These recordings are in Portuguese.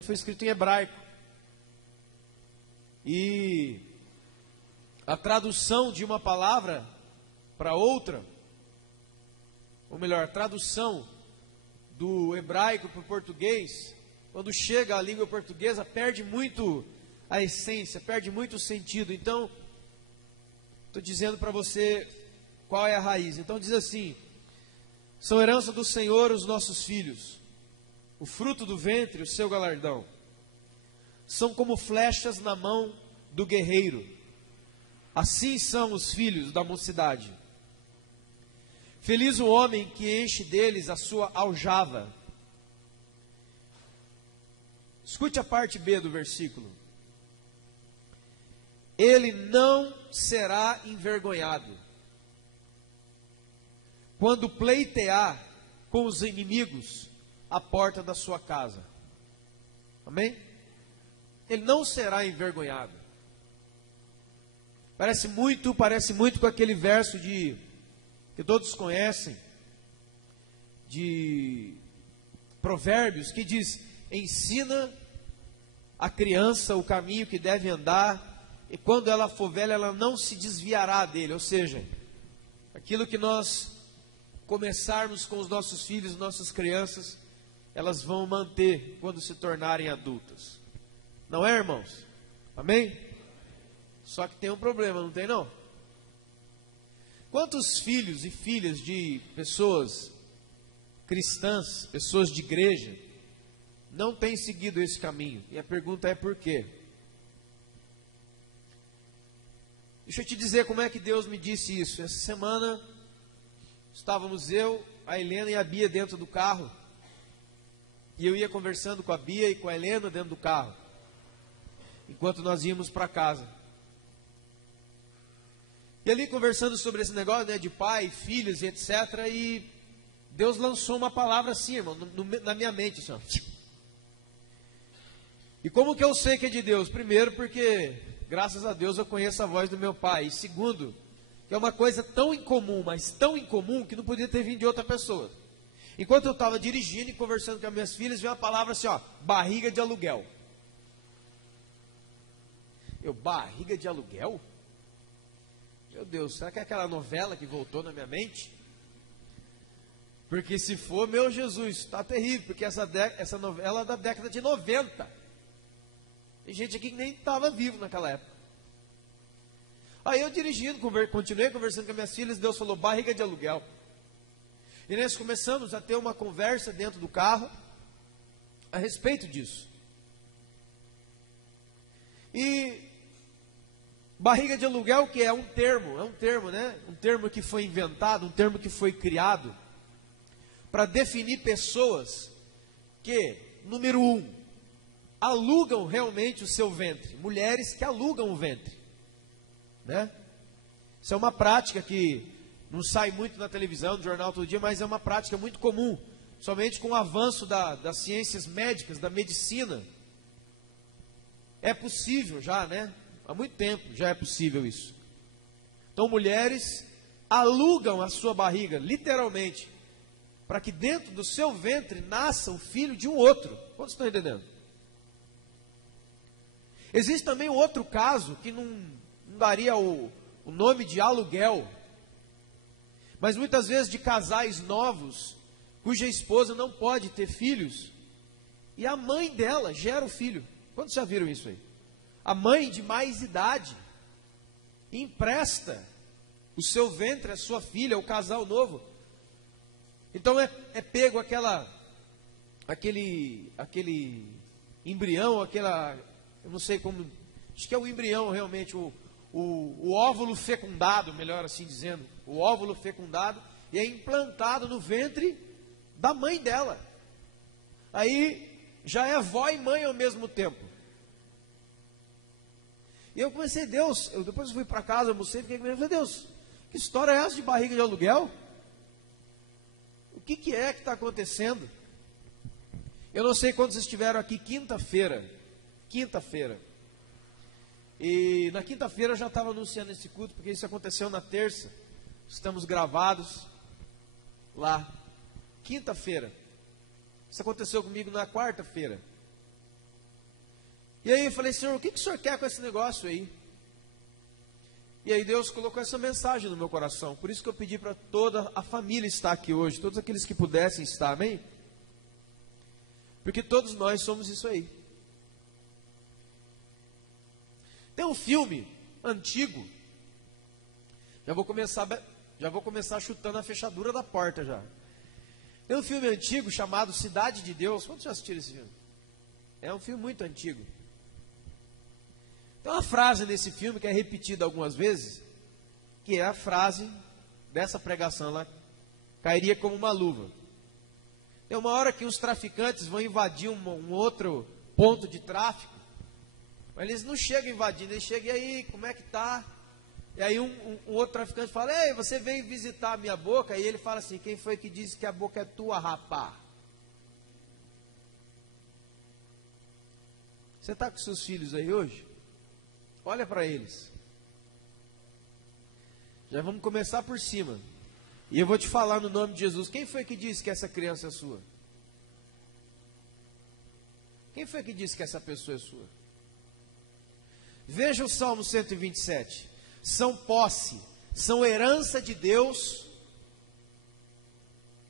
foi escrito em hebraico. E a tradução de uma palavra para outra, ou melhor, a tradução do hebraico para o português, quando chega à língua portuguesa, perde muito a essência, perde muito o sentido. Então, estou dizendo para você qual é a raiz. Então diz assim: são herança do Senhor os nossos filhos, o fruto do ventre, o seu galardão. São como flechas na mão do guerreiro, assim são os filhos da mocidade. Feliz o homem que enche deles a sua aljava. Escute a parte B do versículo. Ele não será envergonhado quando pleitear com os inimigos à porta da sua casa. Amém? Ele não será envergonhado. Parece muito com aquele verso que todos conhecem, de Provérbios, que diz: ensina a criança o caminho que deve andar, e quando ela for velha, ela não se desviará dele. Ou seja, aquilo que nós começarmos com os nossos filhos, nossas crianças, elas vão manter quando se tornarem adultas. Não é, irmãos? Amém? Só que tem um problema, não tem não? Quantos filhos e filhas de pessoas cristãs, pessoas de igreja, não têm seguido esse caminho? E a pergunta é por quê? Deixa eu te dizer como é que Deus me disse isso. Essa semana estávamos eu, a Helena e a Bia dentro do carro. E eu ia conversando com a Bia e com a Helena dentro do carro, enquanto nós íamos para casa. E ali conversando sobre esse negócio, né, de pai, filhos e etc. E Deus lançou uma palavra assim, irmão, na minha mente, assim, ó. E como que eu sei que é de Deus? Primeiro, porque graças a Deus eu conheço a voz do meu pai. E segundo, que é uma coisa tão incomum, mas tão incomum, que não podia ter vindo de outra pessoa. Enquanto eu estava dirigindo e conversando com as minhas filhas, veio uma palavra assim, ó: barriga de aluguel. Barriga de aluguel? Meu Deus, será que é aquela novela que voltou na minha mente? Porque se for, meu Jesus, está terrível, porque essa novela é da década de 90. Tem gente aqui que nem estava vivo naquela época. Aí eu dirigindo, continuei conversando com as minhas filhas, Deus falou: barriga de aluguel. E nós começamos a ter uma conversa dentro do carro a respeito disso. E barriga de aluguel, que é um termo, né? Um termo que foi inventado, um termo que foi criado para definir pessoas que, número 1, alugam realmente o seu ventre. Mulheres que alugam o ventre, né? Isso é uma prática que não sai muito na televisão, no jornal todo dia, mas é uma prática muito comum, somente com o avanço das ciências médicas, da medicina. É possível já, né? Há muito tempo já é possível isso. Então, mulheres alugam a sua barriga, literalmente, para que dentro do seu ventre nasça o filho de um outro. Quantos estão entendendo? Existe também um outro caso, que não daria o nome de aluguel, mas muitas vezes de casais novos, cuja esposa não pode ter filhos, e a mãe dela gera o filho. Quantos já viram isso aí? A mãe de mais idade empresta o seu ventre à sua filha, o casal novo. Então é pego aquele embrião, eu não sei como, acho que é o embrião realmente, o óvulo fecundado, melhor assim dizendo, o óvulo fecundado, e é implantado no ventre da mãe dela. Aí já é avó e mãe ao mesmo tempo. E eu comecei, depois eu fui para casa, almocei, fiquei com ele, falei: Deus, que história é essa de barriga de aluguel? O que é que está acontecendo? Eu não sei quando vocês estiveram aqui quinta-feira, e na quinta-feira eu já estava anunciando esse culto, porque isso aconteceu na terça, estamos gravados lá, quinta-feira, isso aconteceu comigo na quarta-feira, E aí eu falei, Senhor, o que o Senhor quer com esse negócio aí? E aí Deus colocou essa mensagem no meu coração. Por isso que eu pedi para toda a família estar aqui hoje, todos aqueles que pudessem estar, amém? Porque todos nós somos isso aí. Tem um filme antigo, já vou começar chutando a fechadura da porta já. Tem um filme antigo chamado Cidade de Deus. Quantos já assistiram esse filme? É um filme muito antigo. Tem uma frase nesse filme que é repetida algumas vezes, que é a frase dessa pregação lá, cairia como uma luva. Tem uma hora que os traficantes vão invadir um outro ponto de tráfico, mas eles não chegam invadindo, eles chegam, e aí, como é que tá? E aí um outro traficante fala, ei, você veio visitar a minha boca? E ele fala assim, quem foi que disse que a boca é tua, rapá? Você está com seus filhos aí hoje? Olha para eles. Já vamos começar por cima. E eu vou te falar no nome de Jesus. Quem foi que disse que essa criança é sua? Quem foi que disse que essa pessoa é sua? Veja o Salmo 127. São posse, são herança de Deus,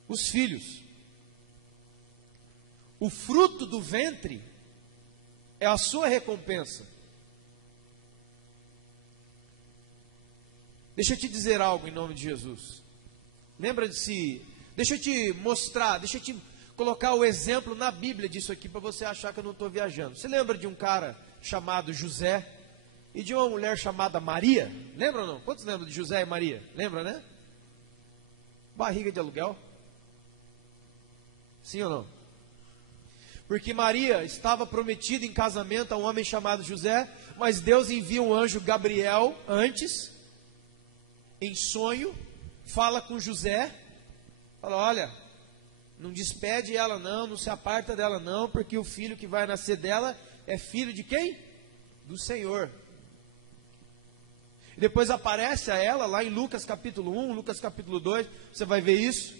os filhos. O fruto do ventre é a sua recompensa. Deixa eu te dizer algo em nome de Jesus. Lembra de si? Deixa eu te mostrar, deixa eu te colocar o exemplo na Bíblia disso aqui, para você achar que eu não estou viajando. Você lembra de um cara chamado José e de uma mulher chamada Maria? Lembra ou não? Quantos lembram de José e Maria? Lembra, né? Barriga de aluguel. Sim ou não? Porque Maria estava prometida em casamento a um homem chamado José, mas Deus envia um anjo Gabriel antes, em sonho, fala com José, fala, olha, não despede ela não se aparta dela não, porque o filho que vai nascer dela é filho de quem? Do Senhor. E depois aparece a ela lá em Lucas capítulo 1, Lucas capítulo 2, você vai ver isso.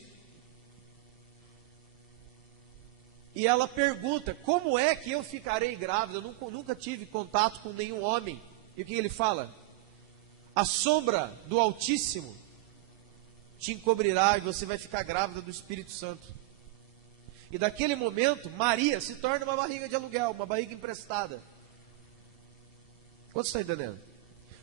E ela pergunta, como é que eu ficarei grávida? Eu nunca tive contato com nenhum homem. E o que ele fala? A sombra do Altíssimo te encobrirá e você vai ficar grávida do Espírito Santo. E daquele momento, Maria se torna uma barriga de aluguel, uma barriga emprestada. Quantos estão entendendo?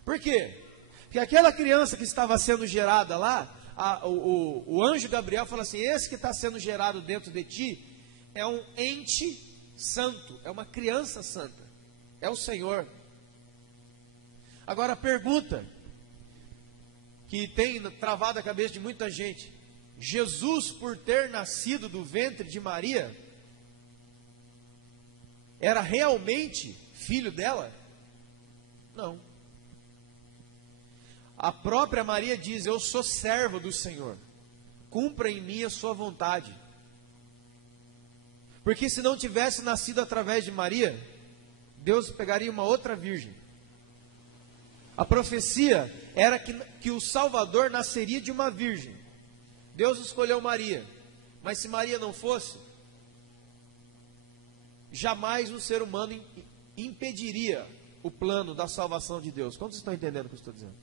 Por quê? Porque aquela criança que estava sendo gerada lá, o anjo Gabriel fala assim, esse que está sendo gerado dentro de ti, é um ente santo, é uma criança santa, é o Senhor. Agora a pergunta que tem travado a cabeça de muita gente, Jesus, por ter nascido do ventre de Maria, era realmente filho dela? Não. A própria Maria diz, eu sou servo do Senhor, cumpra em mim a sua vontade. Porque se não tivesse nascido através de Maria, Deus pegaria uma outra virgem. A profecia era que o Salvador nasceria de uma virgem. Deus escolheu Maria. Mas se Maria não fosse, jamais um ser humano impediria o plano da salvação de Deus. Quantos estão entendendo o que eu estou dizendo?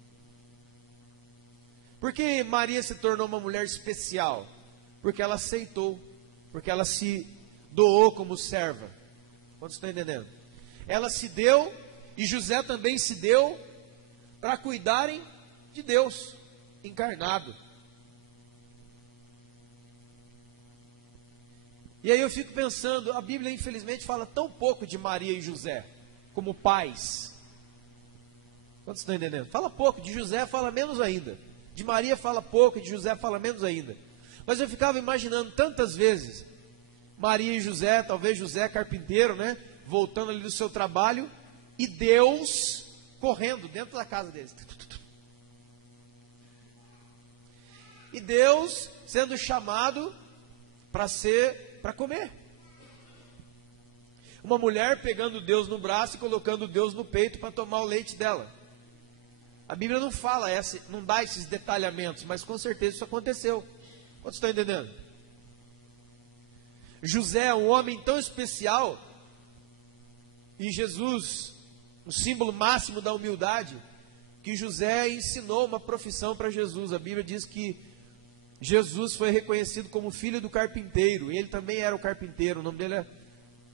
Por que Maria se tornou uma mulher especial? Porque ela aceitou, porque ela se doou como serva. Quantos estão entendendo? Ela se deu, e José também se deu, para cuidarem de Deus encarnado. E aí eu fico pensando, a Bíblia infelizmente fala tão pouco de Maria e José, como pais. Quantos estão entendendo? Fala pouco, de José fala menos ainda. De Maria fala pouco, de José fala menos ainda. Mas eu ficava imaginando tantas vezes, Maria e José, talvez José carpinteiro, né? Voltando ali do seu trabalho, e Deus correndo dentro da casa deles. E Deus sendo chamado para comer. Uma mulher pegando Deus no braço e colocando Deus no peito para tomar o leite dela. A Bíblia não fala, não dá esses detalhamentos, mas com certeza isso aconteceu. Quantos estão entendendo? José é um homem tão especial, E Jesus, o símbolo máximo da humildade, que José ensinou uma profissão para Jesus. A Bíblia diz que Jesus foi reconhecido como filho do carpinteiro. Ele também era o carpinteiro. O nome dele é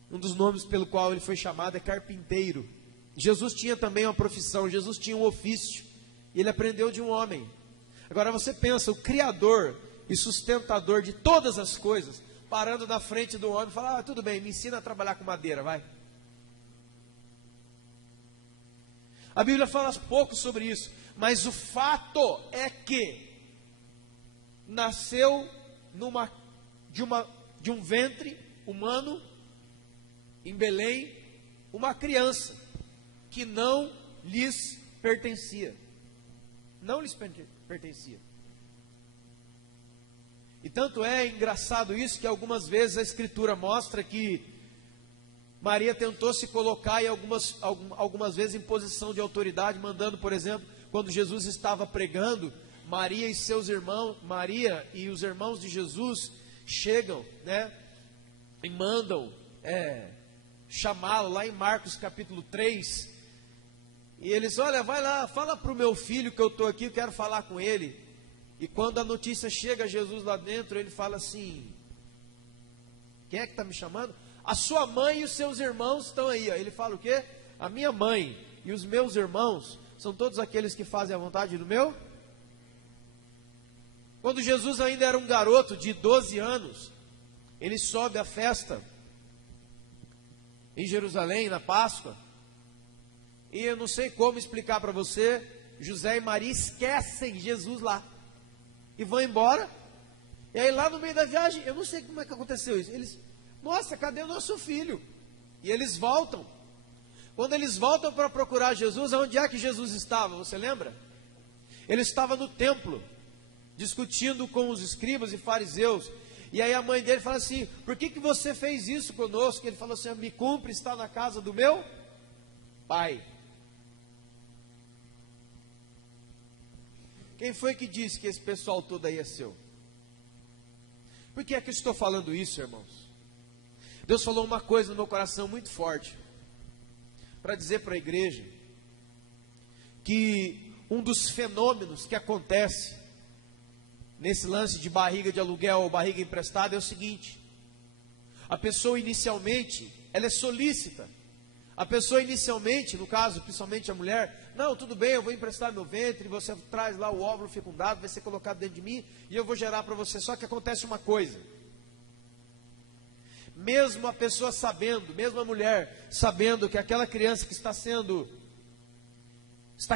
um dos nomes pelo qual ele foi chamado é carpinteiro. Jesus tinha também uma profissão, Jesus tinha um ofício. E ele aprendeu de um homem. Agora você pensa, o Criador e sustentador de todas as coisas, parando na frente do homem e fala: tudo bem, me ensina a trabalhar com madeira, vai. A Bíblia fala pouco sobre isso, mas o fato é que nasceu de um ventre humano, em Belém, uma criança que não lhes pertencia. Não lhes pertencia. E tanto é engraçado isso que algumas vezes a Escritura mostra que Maria tentou se colocar em algumas vezes em posição de autoridade, mandando, por exemplo, quando Jesus estava pregando, Maria e os irmãos de Jesus chegam, né, e mandam chamá-lo lá em Marcos capítulo 3, e eles: olha, vai lá, fala para o meu filho que eu estou aqui, eu quero falar com ele. E quando a notícia chega a Jesus lá dentro, ele fala assim: quem é que está me chamando? A sua mãe e os seus irmãos estão aí. Ele fala o quê? A minha mãe e os meus irmãos são todos aqueles que fazem a vontade do meu. Quando Jesus ainda era um garoto de 12 anos, ele sobe à festa em Jerusalém, na Páscoa, e eu não sei como explicar para você, José e Maria esquecem Jesus lá, e vão embora. E aí lá no meio da viagem, eu não sei como é que aconteceu isso, eles: nossa, cadê o nosso filho? E eles voltam. Quando eles voltam para procurar Jesus, onde é que Jesus estava? Você lembra? Ele estava no templo, discutindo com os escribas e fariseus. E aí a mãe dele fala assim: por que você fez isso conosco? Ele falou assim: me cumpre estar na casa do meu pai. Quem foi que disse que esse pessoal todo aí é seu? Por que é que eu estou falando isso, irmãos? Deus falou uma coisa no meu coração muito forte, para dizer para a igreja, que um dos fenômenos que acontece nesse lance de barriga de aluguel ou barriga emprestada é o seguinte: a pessoa inicialmente, ela é solícita. A pessoa inicialmente, no caso, principalmente a mulher: não, tudo bem, eu vou emprestar meu ventre, você traz lá o óvulo fecundado, vai ser colocado dentro de mim, e eu vou gerar para você. Só que acontece uma coisa: mesmo a pessoa sabendo, mesmo a mulher sabendo que aquela criança que está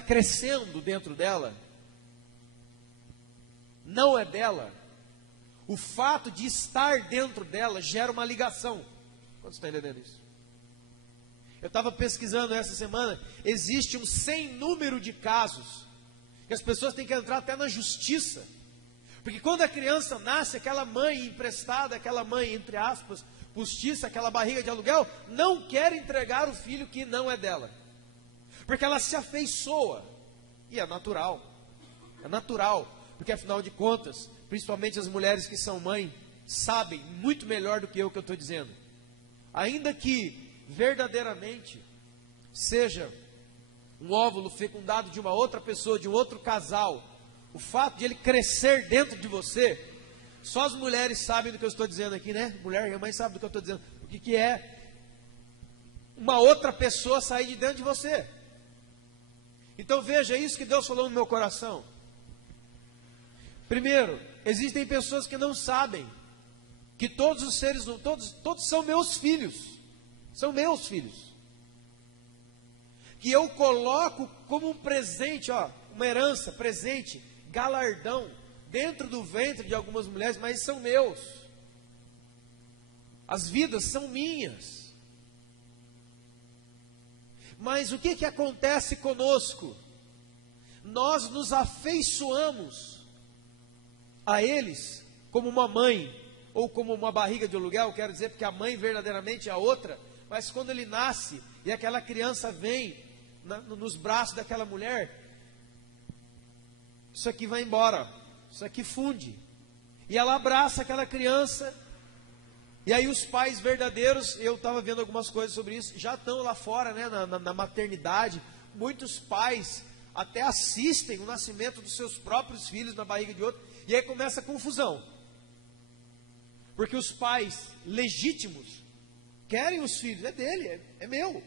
crescendo dentro dela, não é dela, o fato de estar dentro dela gera uma ligação. Quantos estão entendendo isso? Eu estava pesquisando essa semana, existe um sem número de casos, que as pessoas têm que entrar até na justiça, porque quando a criança nasce, aquela mãe emprestada, aquela mãe, entre aspas, postiça, aquela barriga de aluguel, não quer entregar o filho que não é dela, porque ela se afeiçoa, e é natural, porque afinal de contas, principalmente as mulheres que são mãe, sabem muito melhor do que eu que eu estou dizendo, ainda que verdadeiramente seja um óvulo fecundado de uma outra pessoa, de um outro casal, o fato de ele crescer dentro de você, só as mulheres sabem do que eu estou dizendo aqui, né? Mulher e mãe sabem do que eu estou dizendo, o que é uma outra pessoa sair de dentro de você. Então veja, isso que Deus falou no meu coração. Primeiro, existem pessoas que não sabem que todos os seres, todos são meus filhos. São meus filhos, que eu coloco como um presente, uma herança, presente, galardão, dentro do ventre de algumas mulheres, mas são meus. As vidas são minhas. Mas o que acontece conosco? Nós nos afeiçoamos a eles como uma mãe, ou como uma barriga de aluguel, quero dizer, porque a mãe verdadeiramente é a outra. Mas quando ele nasce e aquela criança vem nos braços daquela mulher, isso aqui vai embora, isso aqui funde. E ela abraça aquela criança E aí os pais verdadeiros, eu estava vendo algumas coisas sobre isso, já estão lá fora, né, na maternidade. Muitos pais até assistem o nascimento dos seus próprios filhos na barriga de outro, e aí começa a confusão. Porque os pais legítimos querem os filhos, é dele, é meu.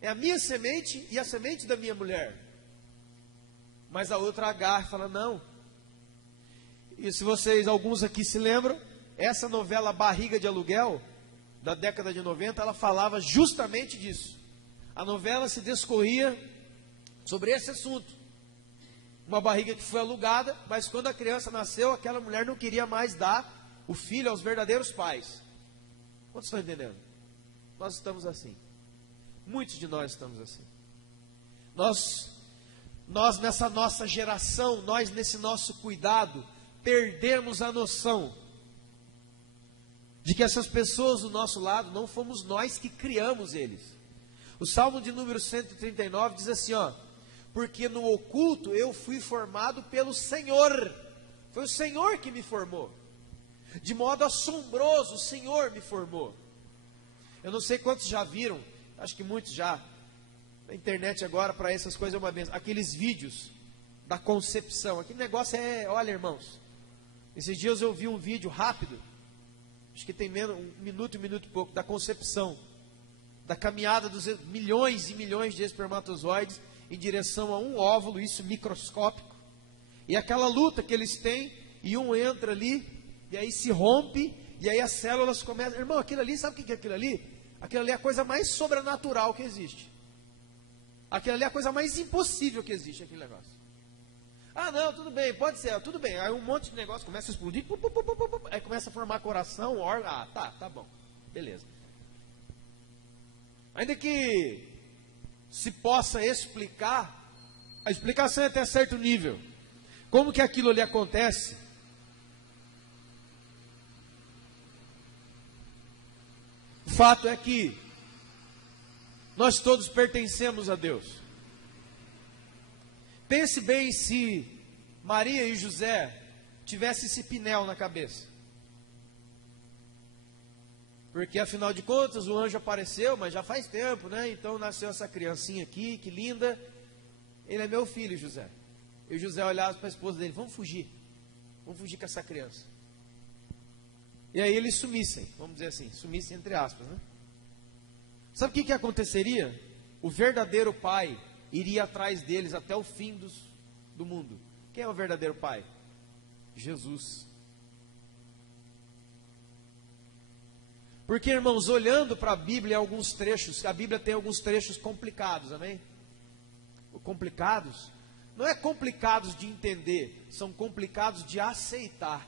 É a minha semente e a semente da minha mulher. Mas a outra agarra e fala, não. E se vocês, alguns aqui se lembram, essa novela Barriga de Aluguel, da década de 90, ela falava justamente disso. A novela se discorria sobre esse assunto. Uma barriga que foi alugada, mas quando a criança nasceu, aquela mulher não queria mais dar o filho aos verdadeiros pais. Quantos estão entendendo? Nós estamos assim. Muitos de nós estamos assim. Nós nessa nossa geração, nós nesse nosso cuidado, perdemos a noção de que essas pessoas do nosso lado não fomos nós que criamos eles. O Salmo de número 139 diz assim, ó: porque no oculto eu fui formado pelo Senhor. Foi o Senhor que me formou. De modo assombroso, o Senhor me formou. Eu não sei quantos já viram, acho que muitos já. Na internet agora, para essas coisas é uma benção. Aqueles vídeos da concepção. Aquele negócio é, olha irmãos, esses dias eu vi um vídeo rápido, acho que tem menos, um minuto e pouco, da concepção, da caminhada dos milhões e milhões de espermatozoides em direção a um óvulo, isso microscópico, e aquela luta que eles têm, e um entra ali, e aí se rompe, e aí as células começam, irmão, aquilo ali, sabe o que é aquilo ali? Aquilo ali é a coisa mais sobrenatural que existe, aquilo ali é a coisa mais impossível que existe, aquele negócio. Ah não, tudo bem, pode ser, tudo bem, aí um monte de negócio começa a explodir, aí começa a formar coração, órgão, tá bom, beleza. Ainda que se possa explicar, a explicação é até certo nível. Como que aquilo ali acontece? O fato é que nós todos pertencemos a Deus. Pense bem se Maria e José tivessem esse pinel na cabeça. Porque afinal de contas o anjo apareceu, mas já faz tempo, né? Então nasceu essa criancinha aqui, que linda. Ele é meu filho, José. E José olhava para a esposa dele, vamos fugir com essa criança. E aí eles sumissem, vamos dizer assim, sumissem entre aspas, né? Sabe o que aconteceria? O verdadeiro pai iria atrás deles até o fim do mundo. Quem é o verdadeiro pai? Jesus. Porque, irmãos, olhando para a Bíblia, alguns trechos, a Bíblia tem alguns trechos complicados, amém? Complicados, não é complicados de entender, são complicados de aceitar.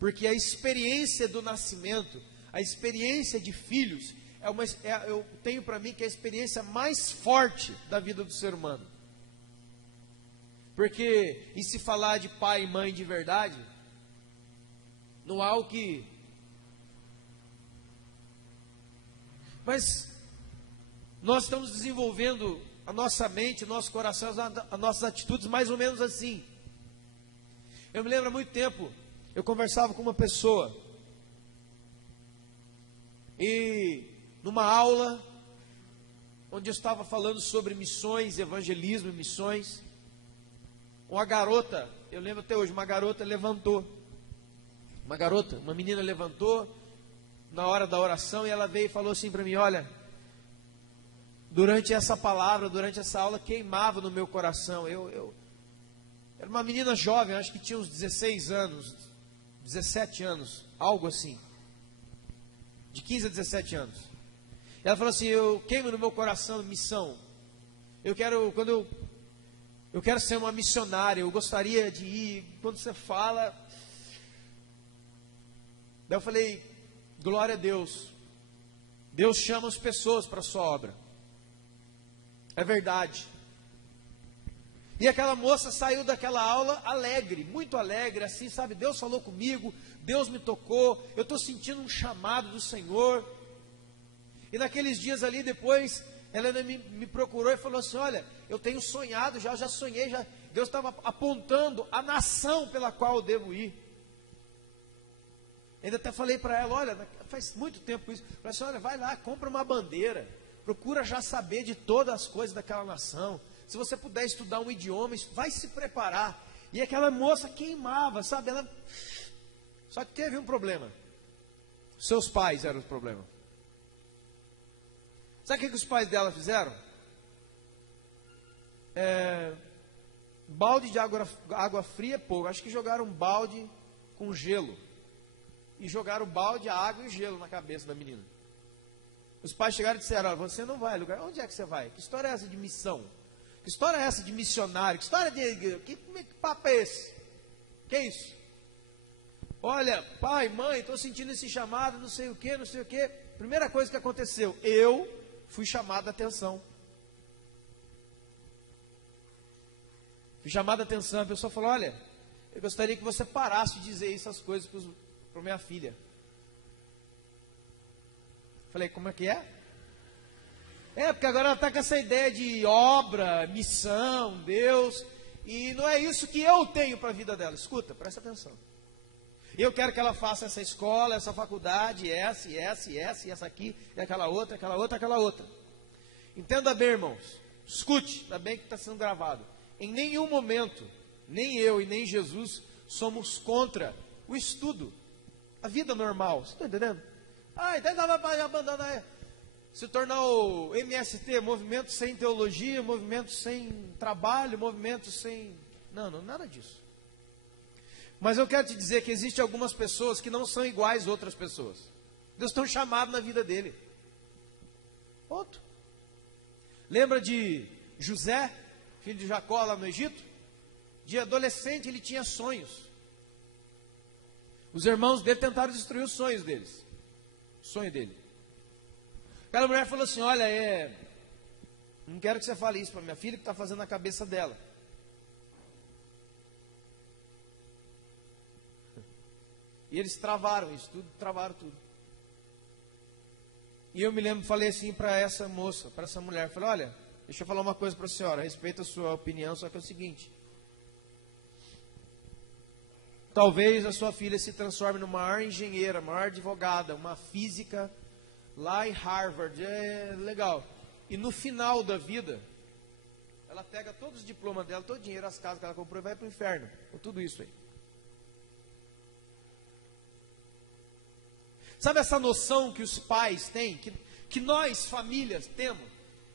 Porque a experiência do nascimento, a experiência de filhos, eu tenho para mim que é a experiência mais forte da vida do ser humano. Porque, e se falar de pai e mãe de verdade, não há o que... Mas nós estamos desenvolvendo a nossa mente, o nosso coração, as nossas atitudes mais ou menos assim. Eu me lembro há muito tempo, eu conversava com uma pessoa, e numa aula, onde eu estava falando sobre missões, evangelismo e missões, uma garota, eu lembro até hoje, uma garota levantou, uma menina levantou, na hora da oração, e ela veio e falou assim para mim, olha, durante essa palavra, durante essa aula, queimava no meu coração, eu era uma menina jovem, acho que tinha uns 16 anos, 17 anos, algo assim, de 15 a 17 anos, ela falou assim, eu queimo no meu coração missão, eu quero ser uma missionária, eu gostaria de ir, quando você fala, daí eu falei, glória a Deus, Deus chama as pessoas para a sua obra, é verdade. E aquela moça saiu daquela aula alegre, muito alegre, assim, sabe, Deus falou comigo, Deus me tocou, eu estou sentindo um chamado do Senhor. E naqueles dias ali depois, ela me procurou e falou assim, olha, eu tenho sonhado, já sonhei, Deus estava apontando a nação pela qual eu devo ir. Ainda até falei para ela, olha, faz muito tempo isso. Falei assim, olha, vai lá, compra uma bandeira. Procura já saber de todas as coisas daquela nação. Se você puder estudar um idioma, vai se preparar. E aquela moça queimava, sabe? Ela... Só que teve um problema. Seus pais eram o problema. Sabe o que os pais dela fizeram? Balde de água fria, pouco. Acho que jogaram um balde com gelo. E jogaram o balde, a água e o gelo na cabeça da menina. Os pais chegaram e disseram, olha, você não vai a lugar. Onde é que você vai? Que história é essa de missão? Que história é essa de missionário? Que história de... Que papo é esse? Que é isso? Olha, pai, mãe, estou sentindo esse chamado, não sei o que, não sei o que. Primeira coisa que aconteceu, eu fui chamado a atenção. Fui chamado a atenção, a pessoa falou, olha, eu gostaria que você parasse de dizer essas coisas para minha filha. Falei, como é que é? Porque agora ela está com essa ideia de obra, missão, Deus, e não é isso que eu tenho para a vida dela. Escuta, presta atenção. Eu quero que ela faça essa escola, essa faculdade, essa, e essa aqui, e aquela outra, aquela outra, aquela outra. Entenda bem, irmãos. Escute, ainda bem que está sendo gravado. Em nenhum momento, nem eu e nem Jesus somos contra o estudo, a vida normal. Você está entendendo? Então dava para abandonar, se tornar o MST, movimento sem teologia, movimento sem trabalho, movimento sem... Não, nada disso. Mas eu quero te dizer que existem algumas pessoas que não são iguais a outras pessoas. Deus tem um chamado na vida dele. Outro. Lembra de José, filho de Jacó lá no Egito? De adolescente ele tinha sonhos. Os irmãos dele tentaram destruir os sonhos deles. O sonho dele. Aquela mulher falou assim, olha, não quero que você fale isso para minha filha, que está fazendo a cabeça dela. E eles travaram isso tudo, travaram tudo. E eu me lembro, falei assim para essa moça, para essa mulher, falei, olha, deixa eu falar uma coisa para a senhora, respeito a sua opinião, só que é o seguinte, talvez a sua filha se transforme numa maior engenheira, maior advogada, uma física lá em Harvard, legal. E no final da vida, ela pega todos os diplomas dela, todo o dinheiro, as casas que ela comprou e vai para o inferno, com tudo isso aí. Sabe essa noção que os pais têm, que nós, famílias, temos,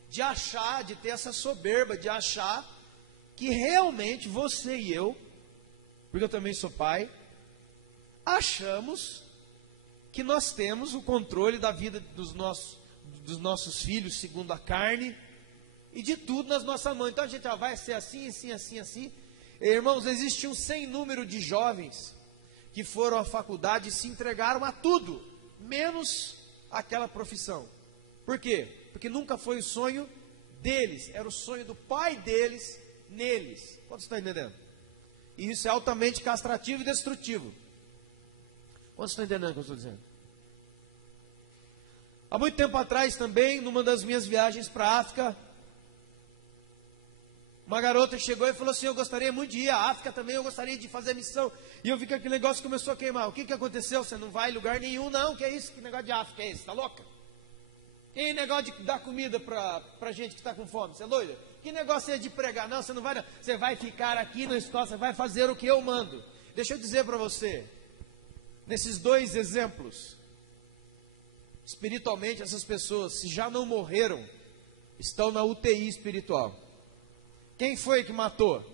de achar, de ter essa soberba, de achar que realmente você e eu, porque eu também sou pai, achamos que nós temos o controle da vida dos nossos filhos segundo a carne e de tudo nas nossas mãos. Então a gente vai ser assim, assim, assim, assim. Irmãos, existe um sem número de jovens que foram à faculdade e se entregaram a tudo, menos aquela profissão. Por quê? Porque nunca foi o sonho deles, era o sonho do pai deles neles. Quantos estão entendendo? E isso é altamente castrativo e destrutivo. Quantos estão entendendo o que eu estou dizendo? Há muito tempo atrás também, numa das minhas viagens para a África, uma garota chegou e falou assim, eu gostaria muito de ir à África também, eu gostaria de fazer missão. E eu vi que aquele negócio começou a queimar. O que aconteceu? Você não vai em lugar nenhum, não. Que é isso? Que negócio de África é esse? Está louca? Que negócio de dar comida para gente que está com fome? Você é doida? Que negócio é de pregar? Não, você não vai não. Você vai ficar aqui na escola, você vai fazer o que eu mando. Deixa eu dizer para você, nesses dois exemplos, espiritualmente essas pessoas, se já não morreram, estão na UTI espiritual. Quem foi que matou?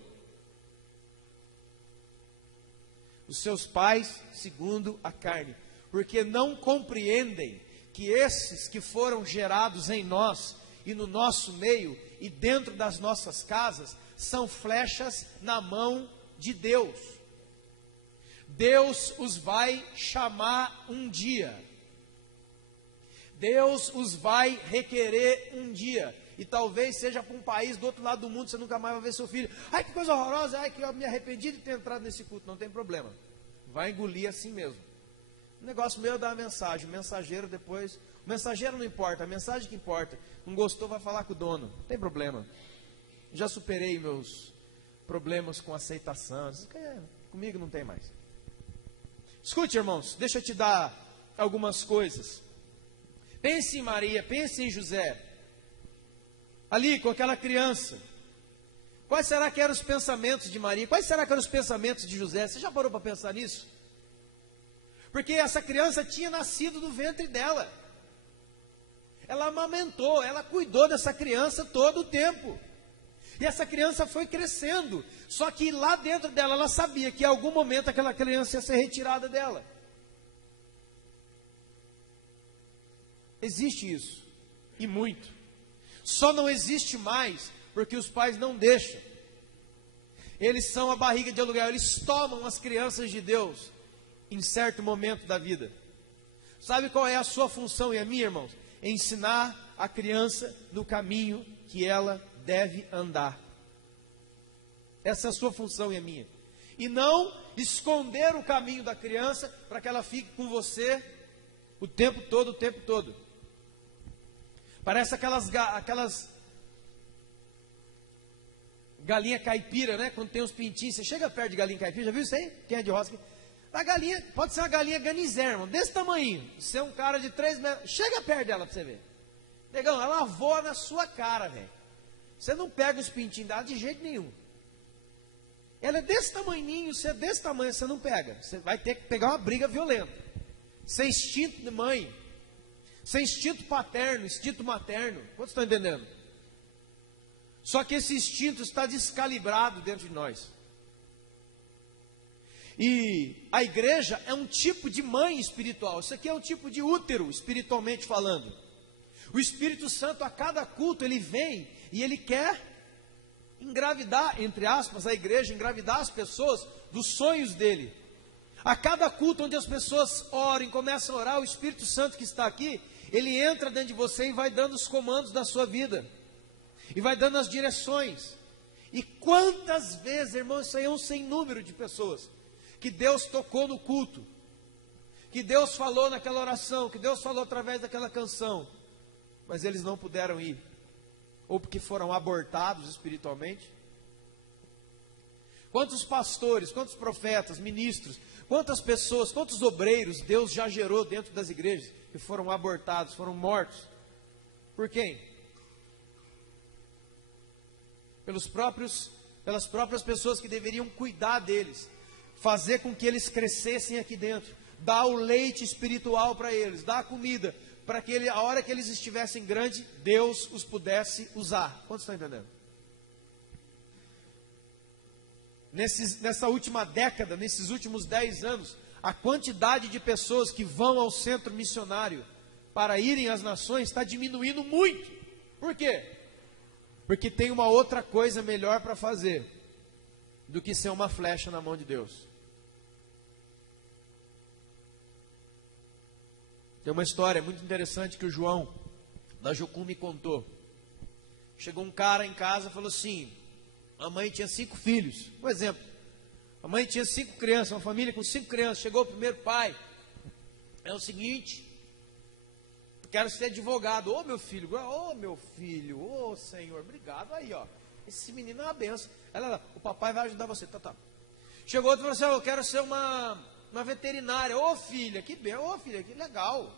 Os seus pais, segundo a carne, porque não compreendem que esses que foram gerados em nós e no nosso meio e dentro das nossas casas são flechas na mão de Deus. Deus os vai chamar um dia. Deus os vai requerer um dia. E talvez seja para um país do outro lado do mundo, você nunca mais vai ver seu filho. Ai, que coisa horrorosa, ai, que eu me arrependi de ter entrado nesse culto. Não tem problema, vai engolir assim mesmo. O negócio meu é dar a mensagem, o mensageiro depois, o mensageiro não importa, a mensagem que importa. Não gostou, vai falar com o dono, não tem problema. Já superei meus problemas com aceitação, comigo não tem mais. Escute, irmãos, deixa eu te dar algumas coisas. Pense em Maria, pense em José, ali com aquela criança. Quais será que eram os pensamentos de Maria? Quais será que eram os pensamentos de José? Você já parou para pensar nisso? Porque essa criança tinha nascido do ventre dela. Ela amamentou, ela cuidou dessa criança todo o tempo. E essa criança foi crescendo. Só que lá dentro dela, ela sabia que em algum momento aquela criança ia ser retirada dela. Existe isso. E muito. Só não existe mais porque os pais não deixam. Eles são a barriga de aluguel. Eles tomam as crianças de Deus em certo momento da vida. Sabe qual é a sua função e a minha, irmãos? Ensinar a criança no caminho que ela deve andar. Essa é a sua função e a minha. E não esconder o caminho da criança para que ela fique com você o tempo todo, o tempo todo. Parece aquelas galinha caipira, né? Quando tem uns pintinhos, você chega perto de galinha caipira, já viu isso aí? Quem é de roça? A galinha, pode ser uma galinha ganizé, irmão, desse tamanho. Você é um cara de 3 metros, chega perto dela para você ver. Negão, ela voa na sua cara, velho. Você não pega os pintinhos dela de jeito nenhum. Ela é desse tamanhinho, você é desse tamanho, você não pega. Você vai ter que pegar uma briga violenta. Sem instinto de mãe, sem instinto paterno, instinto materno. Quantos estão entendendo? Só que esse instinto está descalibrado dentro de nós. E a igreja é um tipo de mãe espiritual. Isso aqui é um tipo de útero, espiritualmente falando. O Espírito Santo, a cada culto, ele vem e ele quer engravidar, entre aspas, a igreja, engravidar as pessoas dos sonhos dele. A cada culto onde as pessoas oram, começam a orar, o Espírito Santo que está aqui, ele entra dentro de você e vai dando os comandos da sua vida. E vai dando as direções. E quantas vezes, irmãos, isso aí é um sem número de pessoas que Deus tocou no culto, que Deus falou naquela oração, que Deus falou através daquela canção, mas eles não puderam ir, ou porque foram abortados espiritualmente. Quantos pastores, quantos profetas, ministros, quantas pessoas, quantos obreiros Deus já gerou dentro das igrejas que foram abortados, foram mortos? Por quem? Pelas próprias pessoas que deveriam cuidar deles, fazer com que eles crescessem aqui dentro, dar o leite espiritual para eles, dar a comida, para que a hora que eles estivessem grandes, Deus os pudesse usar. Quantos estão entendendo? Nessa última década, nesses últimos 10 anos, a quantidade de pessoas que vão ao centro missionário para irem às nações está diminuindo muito. Por quê? Porque tem uma outra coisa melhor para fazer do que ser uma flecha na mão de Deus. Tem uma história muito interessante que o João da Jucum me contou. Chegou um cara em casa e falou assim: a mãe tinha 5 filhos. Um exemplo. A mãe tinha 5 crianças, uma família com 5 crianças. Chegou o primeiro pai. É o seguinte: quero ser advogado. Ô meu filho, ô Senhor, obrigado. Aí, ó, esse menino é uma benção. Ela, o papai vai ajudar você. Tá. Chegou outro e falou assim: eu quero ser uma veterinária. Ô filha, que bem, ô filha, que legal.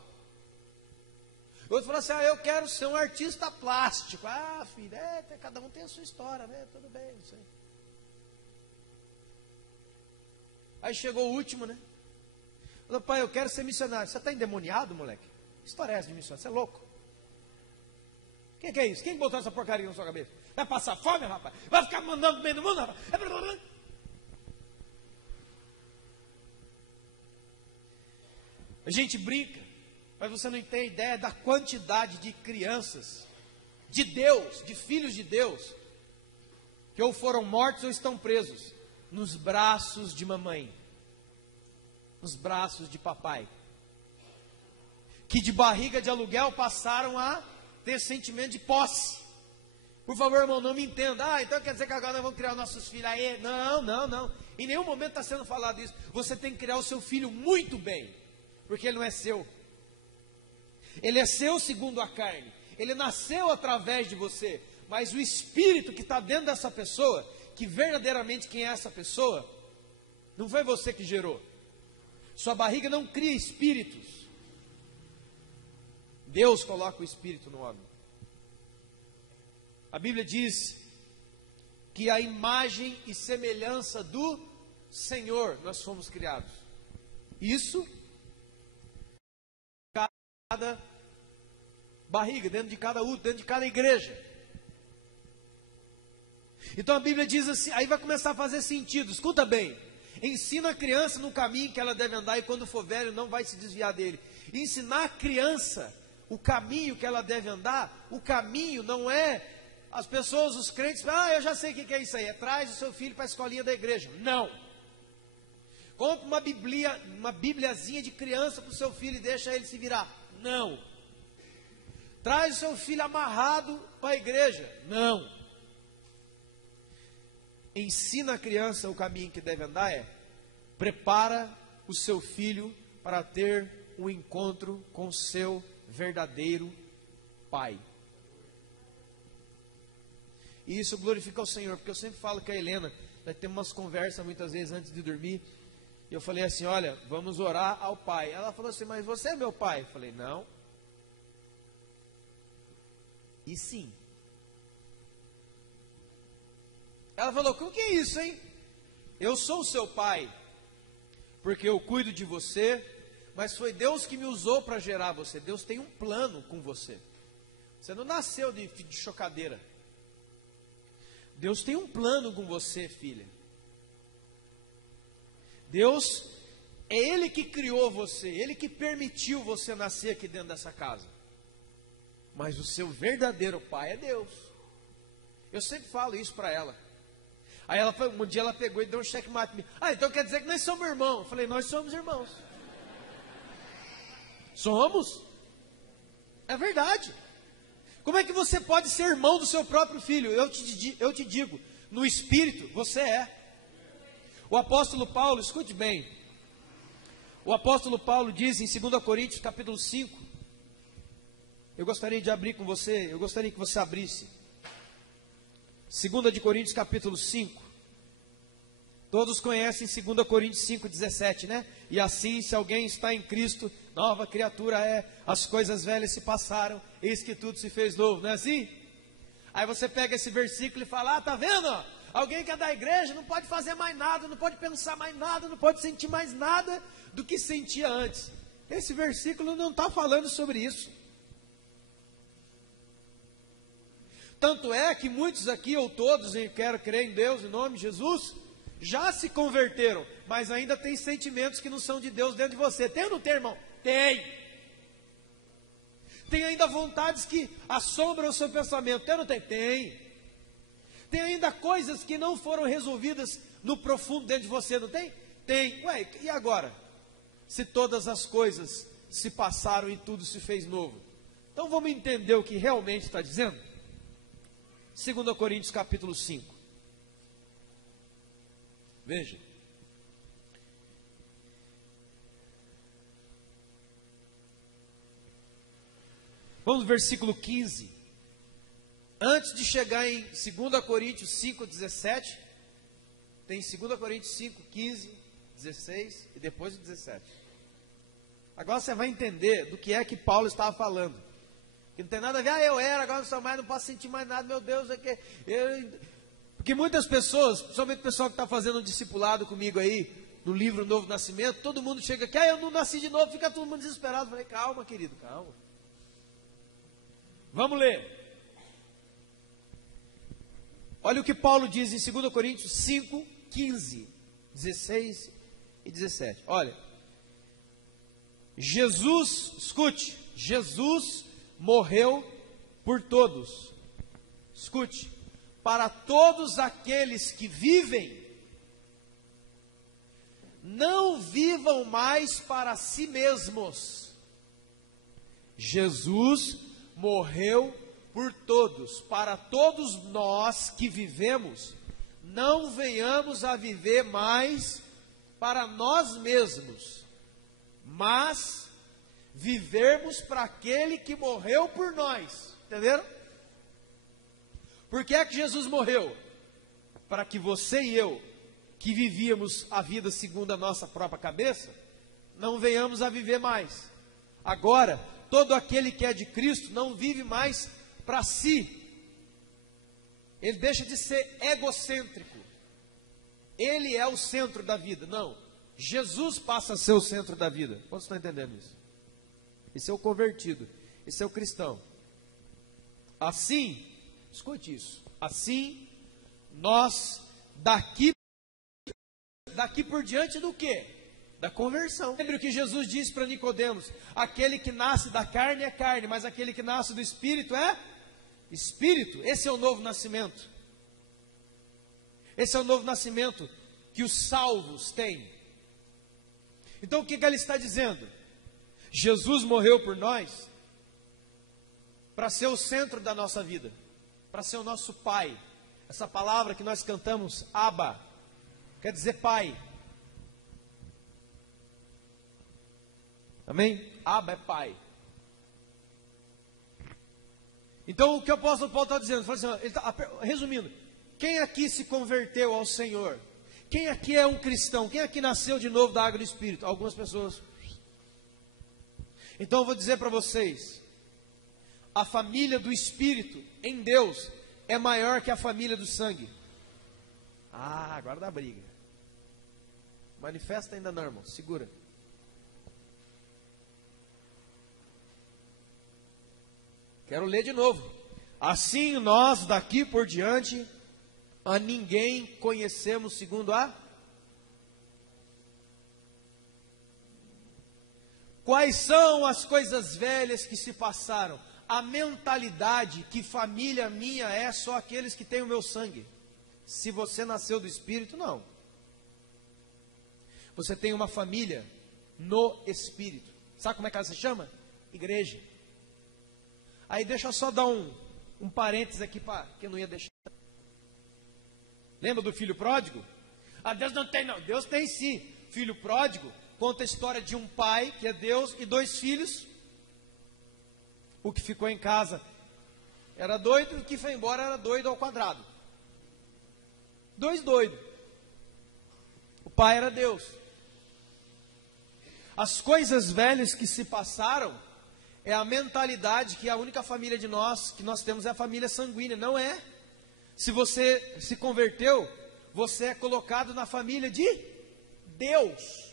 Outro falou assim: eu quero ser um artista plástico. Ah, filha, cada um tem a sua história, né? Tudo bem, não sei. Aí chegou o último, né? Falou: pai, eu quero ser missionário. Você está endemoniado, moleque? Que história é essa de missionário? Você é louco? Quem que é isso? Quem botou essa porcaria na sua cabeça? Vai passar fome, rapaz? Vai ficar mandando no meio do mundo, rapaz? A gente brinca, mas você não tem ideia da quantidade de crianças de Deus, de filhos de Deus, que ou foram mortos ou estão presos nos braços de mamãe, nos braços de papai, que de barriga de aluguel passaram a ter sentimento de posse. Por favor, irmão, não me entenda. Então quer dizer que agora nós vamos criar nossos filhos aí? Não. Em nenhum momento está sendo falado isso. Você tem que criar o seu filho muito bem, porque ele não é seu. Ele é seu segundo a carne. Ele nasceu através de você. Mas o espírito que está dentro dessa pessoa, que verdadeiramente quem é essa pessoa, não foi você que gerou. Sua barriga não cria espíritos. Deus coloca o espírito no homem. A Bíblia diz que a imagem e semelhança do Senhor nós fomos criados. Isso, cada barriga, dentro de cada útero, dentro de cada igreja. Então a Bíblia diz assim, aí vai começar a fazer sentido. Escuta bem. Ensina a criança no caminho que ela deve andar, e quando for velho não vai se desviar dele. Ensinar a criança o caminho que ela deve andar. O caminho não é as pessoas, os crentes, eu já sei o que é isso aí, traz o seu filho para a escolinha da igreja. Não. Compre uma bibliazinha de criança para o seu filho e deixa ele se virar. Não. Traz o seu filho amarrado para a igreja. Não. Ensina a criança o caminho que deve andar, prepara o seu filho para ter um encontro com o seu verdadeiro pai. E isso glorifica o Senhor, porque eu sempre falo com a Helena, nós temos umas conversas muitas vezes antes de dormir, e eu falei assim, olha, vamos orar ao pai. Ela falou assim, mas você é meu pai? Eu falei, não. E sim. Ela falou, o que é isso, hein? Eu sou o seu pai, porque eu cuido de você, mas foi Deus que me usou para gerar você. Deus tem um plano com você. Você não nasceu de chocadeira. Deus tem um plano com você, filha. Deus, é Ele que criou você, Ele que permitiu você nascer aqui dentro dessa casa. Mas o seu verdadeiro pai é Deus. Eu sempre falo isso para ela. Aí um dia ela pegou e deu um checkmate. Então quer dizer que nós somos irmãos. Eu falei, nós somos irmãos. Somos? É verdade. Como é que você pode ser irmão do seu próprio filho? Eu te digo, no espírito você é. O apóstolo Paulo, escute bem. O apóstolo Paulo diz em 2 Coríntios capítulo 5. Eu gostaria de abrir com você, eu gostaria que você abrisse. 2 de Coríntios capítulo 5. Todos conhecem 2 Coríntios 5:17, né? E assim, se alguém está em Cristo, nova criatura é, as coisas velhas se passaram, eis que tudo se fez novo, não é assim? Aí você pega esse versículo e fala, tá vendo? Alguém que é da igreja não pode fazer mais nada, não pode pensar mais nada, não pode sentir mais nada do que sentia antes. Esse versículo não está falando sobre isso. Tanto é que muitos aqui, ou todos, e quero crer em Deus, em nome de Jesus, já se converteram, mas ainda tem sentimentos que não são de Deus dentro de você. Tem ou não tem, irmão? Tem. Tem ainda vontades que assombram o seu pensamento. Tem ou não tem? Tem. Tem ainda coisas que não foram resolvidas no profundo dentro de você, não tem? Tem. Ué, e agora? Se todas as coisas se passaram e tudo se fez novo. Então vamos entender o que realmente está dizendo? 2 Coríntios capítulo 5. Veja. Vamos no versículo 15. Antes de chegar em 2 Coríntios 5:17, tem 2 Coríntios 5, 15, 16 e depois o 17. Agora você vai entender do que é que Paulo estava falando. Que não tem nada a ver, eu era, agora não sou mais, não posso sentir mais nada, meu Deus, é que porque muitas pessoas, principalmente o pessoal que está fazendo um discipulado comigo aí, no livro Novo Nascimento, todo mundo chega aqui, eu não nasci de novo, fica todo mundo desesperado. Eu falei, calma, querido, calma. Vamos ler. Olha o que Paulo diz em 2 Coríntios 5, 15, 16 e 17. Olha, Jesus, escute, Jesus morreu por todos. Escute, para todos aqueles que vivem, não vivam mais para si mesmos. Jesus morreu por todos, para todos nós que vivemos, não venhamos a viver mais para nós mesmos, mas vivermos para aquele que morreu por nós. Entenderam? Por que é que Jesus morreu? Para que você e eu, que vivíamos a vida segundo a nossa própria cabeça, não venhamos a viver mais. Agora, todo aquele que é de Cristo não vive mais para si. Ele deixa de ser egocêntrico. Ele é o centro da vida. Não, Jesus passa a ser o centro da vida. Quantos estão entendendo isso? Esse é o convertido, esse é o cristão. Assim, escute isso, assim, nós daqui por diante do quê? Da conversão. Lembre o que Jesus disse para Nicodemos: aquele que nasce da carne é carne, mas aquele que nasce do Espírito é Espírito. Esse é o novo nascimento. Esse é o novo nascimento que os salvos têm. Então o que ele está dizendo? Jesus morreu por nós para ser o centro da nossa vida, para ser o nosso Pai. Essa palavra que nós cantamos, Abba, quer dizer Pai. Amém? Abba é Pai. Então o que o apóstolo Paulo está dizendo? Resumindo, quem aqui se converteu ao Senhor? Quem aqui é um cristão? Quem aqui nasceu de novo da água do Espírito? Algumas pessoas. Então eu vou dizer para vocês, a família do Espírito em Deus é maior que a família do sangue. Ah, agora dá briga. Manifesta ainda não, irmão, segura. Quero ler de novo. Assim nós daqui por diante a ninguém conhecemos segundo a... Quais são as coisas velhas que se passaram? A mentalidade que família minha é só aqueles que têm o meu sangue. Se você nasceu do Espírito, não. Você tem uma família no Espírito. Sabe como é que ela se chama? Igreja. Aí deixa eu só dar um parênteses aqui que eu não ia deixar. Lembra do filho pródigo? Ah, Deus não tem não. Deus tem sim. Filho pródigo conta a história de um pai, que é Deus, e dois filhos. O que ficou em casa era doido, e o que foi embora era doido ao quadrado. Dois doidos. O pai era Deus. As coisas velhas que se passaram é a mentalidade que a única família que nós temos é a família sanguínea. Não é. Se você se converteu, você é colocado na família de Deus.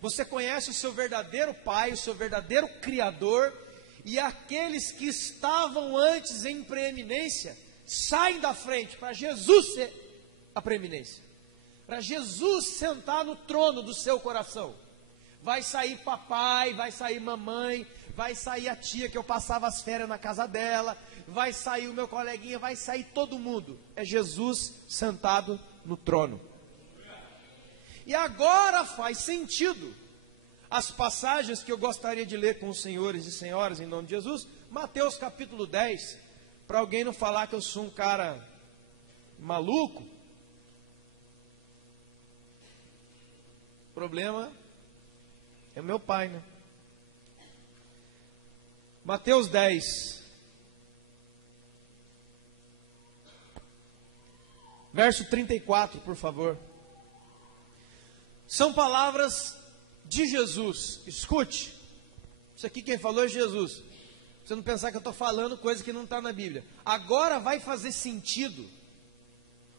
Você conhece o seu verdadeiro Pai, o seu verdadeiro Criador, e aqueles que estavam antes em preeminência, saem da frente para Jesus ser a preeminência. Para Jesus sentar no trono do seu coração. Vai sair papai, vai sair mamãe, vai sair a tia que eu passava as férias na casa dela, vai sair o meu coleguinha, vai sair todo mundo. É Jesus sentado no trono. E agora faz sentido as passagens que eu gostaria de ler com os senhores e senhoras em nome de Jesus. Mateus capítulo 10, para alguém não falar que eu sou um cara maluco. O problema é o meu pai, né? Mateus 10, verso 34, por favor. São palavras de Jesus. Escute. Isso aqui quem falou é Jesus. Você não pensar que eu estou falando coisa que não está na Bíblia. Agora vai fazer sentido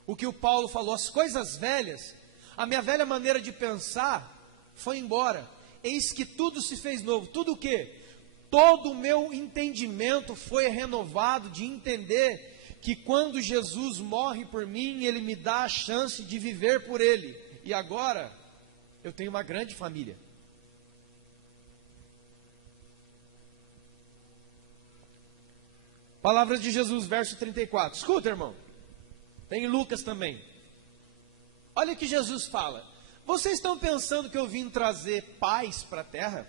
o que o Paulo falou. As coisas velhas, a minha velha maneira de pensar foi embora. Eis que tudo se fez novo. Tudo o quê? Todo o meu entendimento foi renovado de entender que quando Jesus morre por mim, Ele me dá a chance de viver por Ele. E agora eu tenho uma grande família. Palavras de Jesus, verso 34. Escuta, irmão. Tem em Lucas também. Olha o que Jesus fala. Vocês estão pensando que eu vim trazer paz para a terra?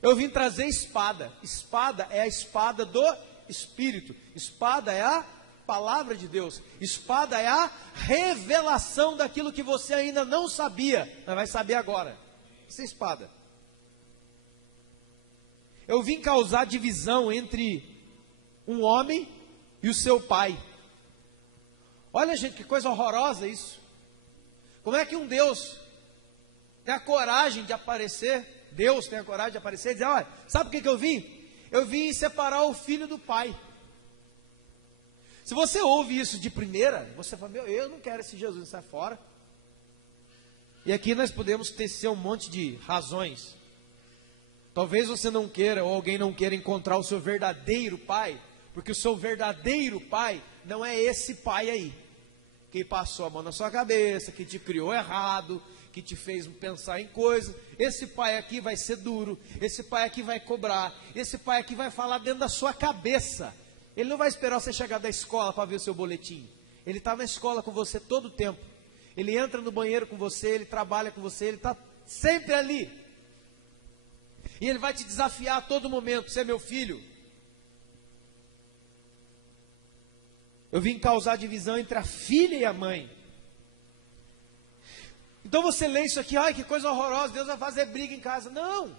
Eu vim trazer espada. Espada é a espada do Espírito. Espada é a palavra de Deus. Espada é a revelação daquilo que você ainda não sabia, mas vai saber agora. Isso é espada. Eu vim causar divisão entre um homem e o seu pai. Olha, gente, que coisa horrorosa isso. Como é que um Deus tem a coragem de aparecer, Deus tem a coragem de aparecer e dizer, olha, sabe por que eu vim? Eu vim separar o filho do pai. Se você ouve isso de primeira, você fala, meu, eu não quero esse Jesus, sai fora. E aqui nós podemos tecer um monte de razões. Talvez você não queira, ou alguém não queira encontrar o seu verdadeiro pai, porque o seu verdadeiro pai não é esse pai aí, que passou a mão na sua cabeça, que te criou errado, que te fez pensar em coisas. Esse pai aqui vai ser duro, esse pai aqui vai cobrar, esse pai aqui vai falar dentro da sua cabeça. Ele não vai esperar você chegar da escola para ver o seu boletim. Ele está na escola com você todo o tempo. Ele entra no banheiro com você, ele trabalha com você, ele está sempre ali. E ele vai te desafiar a todo momento. Você é meu filho. Eu vim causar divisão entre a filha e a mãe. Então você lê isso aqui, ai que coisa horrorosa, Deus vai fazer briga em casa. Não,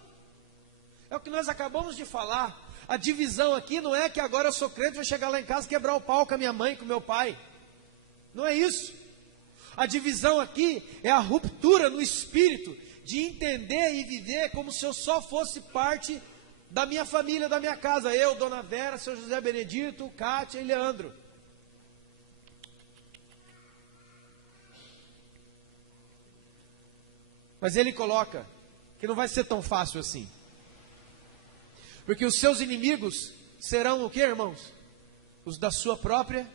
é o que nós acabamos de falar. A divisão aqui não é que agora eu sou crente e vou chegar lá em casa e quebrar o pau com a minha mãe, com o meu pai. Não é isso. A divisão aqui é a ruptura no espírito de entender e viver como se eu só fosse parte da minha família, da minha casa. Eu, Dona Vera, Seu José Benedito, Kátia e Leandro. Mas ele coloca que não vai ser tão fácil assim. Porque os seus inimigos serão o que, irmãos? Os da sua própria.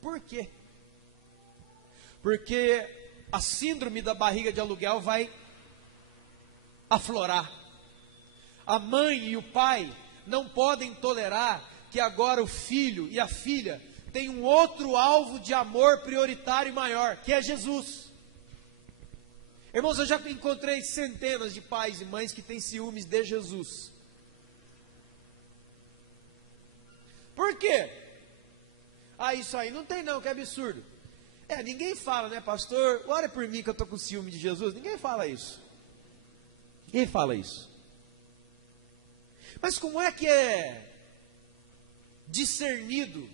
Por quê? Porque a síndrome da barriga de aluguel vai aflorar. A mãe e o pai não podem tolerar que agora o filho e a filha tenham um outro alvo de amor prioritário e maior, que é Jesus. Irmãos, eu já encontrei centenas de pais e mães que têm ciúmes de Jesus. Por quê? Ah, isso aí não tem não, que absurdo. Ninguém fala, né, pastor? Ora por mim que eu estou com ciúme de Jesus. Ninguém fala isso. Ninguém fala isso. Mas como é que é discernido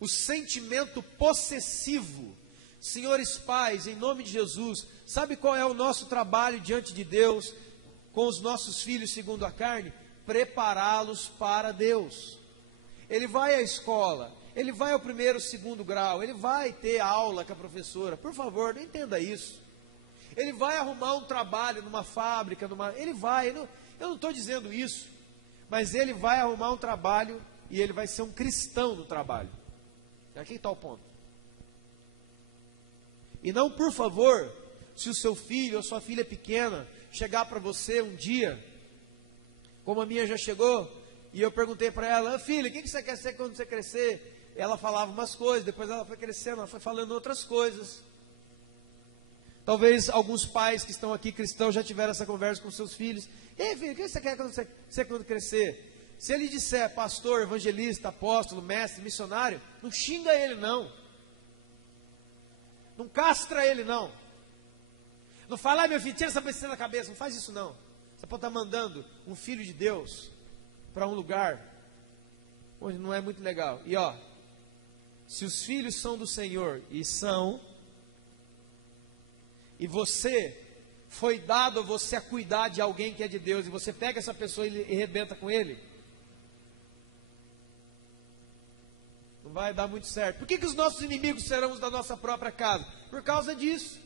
o sentimento possessivo? Senhores pais, em nome de Jesus, sabe qual é o nosso trabalho diante de Deus, com os nossos filhos segundo a carne? Prepará-los para Deus. Ele vai à escola, ele vai ao primeiro, segundo grau, ele vai ter aula com a professora. Por favor, não entenda isso. Ele vai arrumar um trabalho numa fábrica, ele vai, eu não estou dizendo isso, mas ele vai arrumar um trabalho e ele vai ser um cristão no trabalho. Aqui está o ponto. E não, por favor, se o seu filho ou sua filha pequena chegar para você um dia, como a minha já chegou, e eu perguntei para ela, filha, o que você quer ser quando você crescer? Ela falava umas coisas, depois ela foi crescendo, ela foi falando outras coisas. Talvez alguns pais que estão aqui cristãos já tiveram essa conversa com seus filhos. Ei, filho, o que você quer quando crescer? Se ele disser pastor, evangelista, apóstolo, mestre, missionário, não xinga ele não. Não castra ele não. Não fala, meu filho, tira essa besteira da cabeça. Não faz isso não. Você pode estar mandando um filho de Deus para um lugar onde não é muito legal. E ó, se os filhos são do Senhor, e são, e você foi dado a você a cuidar de alguém que é de Deus, e você pega essa pessoa e arrebenta com ele, não vai dar muito certo. Por que os nossos inimigos serão os da nossa própria casa? Por causa disso.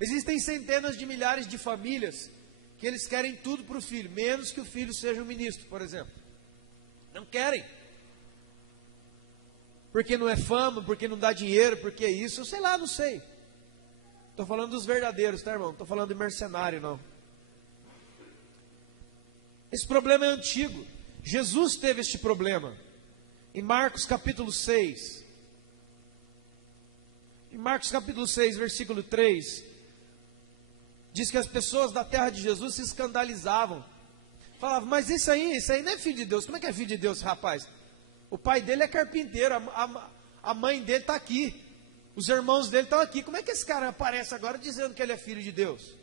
Existem centenas de milhares de famílias que eles querem tudo para o filho, menos que o filho seja um ministro, por exemplo. Não querem. Porque não é fama, porque não dá dinheiro, porque é isso, eu sei lá, não sei. Estou falando dos verdadeiros, tá, irmão? Não estou falando de mercenário, não. Esse problema é antigo. Jesus teve este problema. Em Marcos capítulo 6. Em Marcos capítulo 6, versículo 3. Diz que as pessoas da terra de Jesus se escandalizavam. Falavam, mas isso aí não é filho de Deus. Como é que é filho de Deus, rapaz? O pai dele é carpinteiro, a mãe dele está aqui. Os irmãos dele estão aqui. Como é que esse cara aparece agora dizendo que ele é filho de Deus?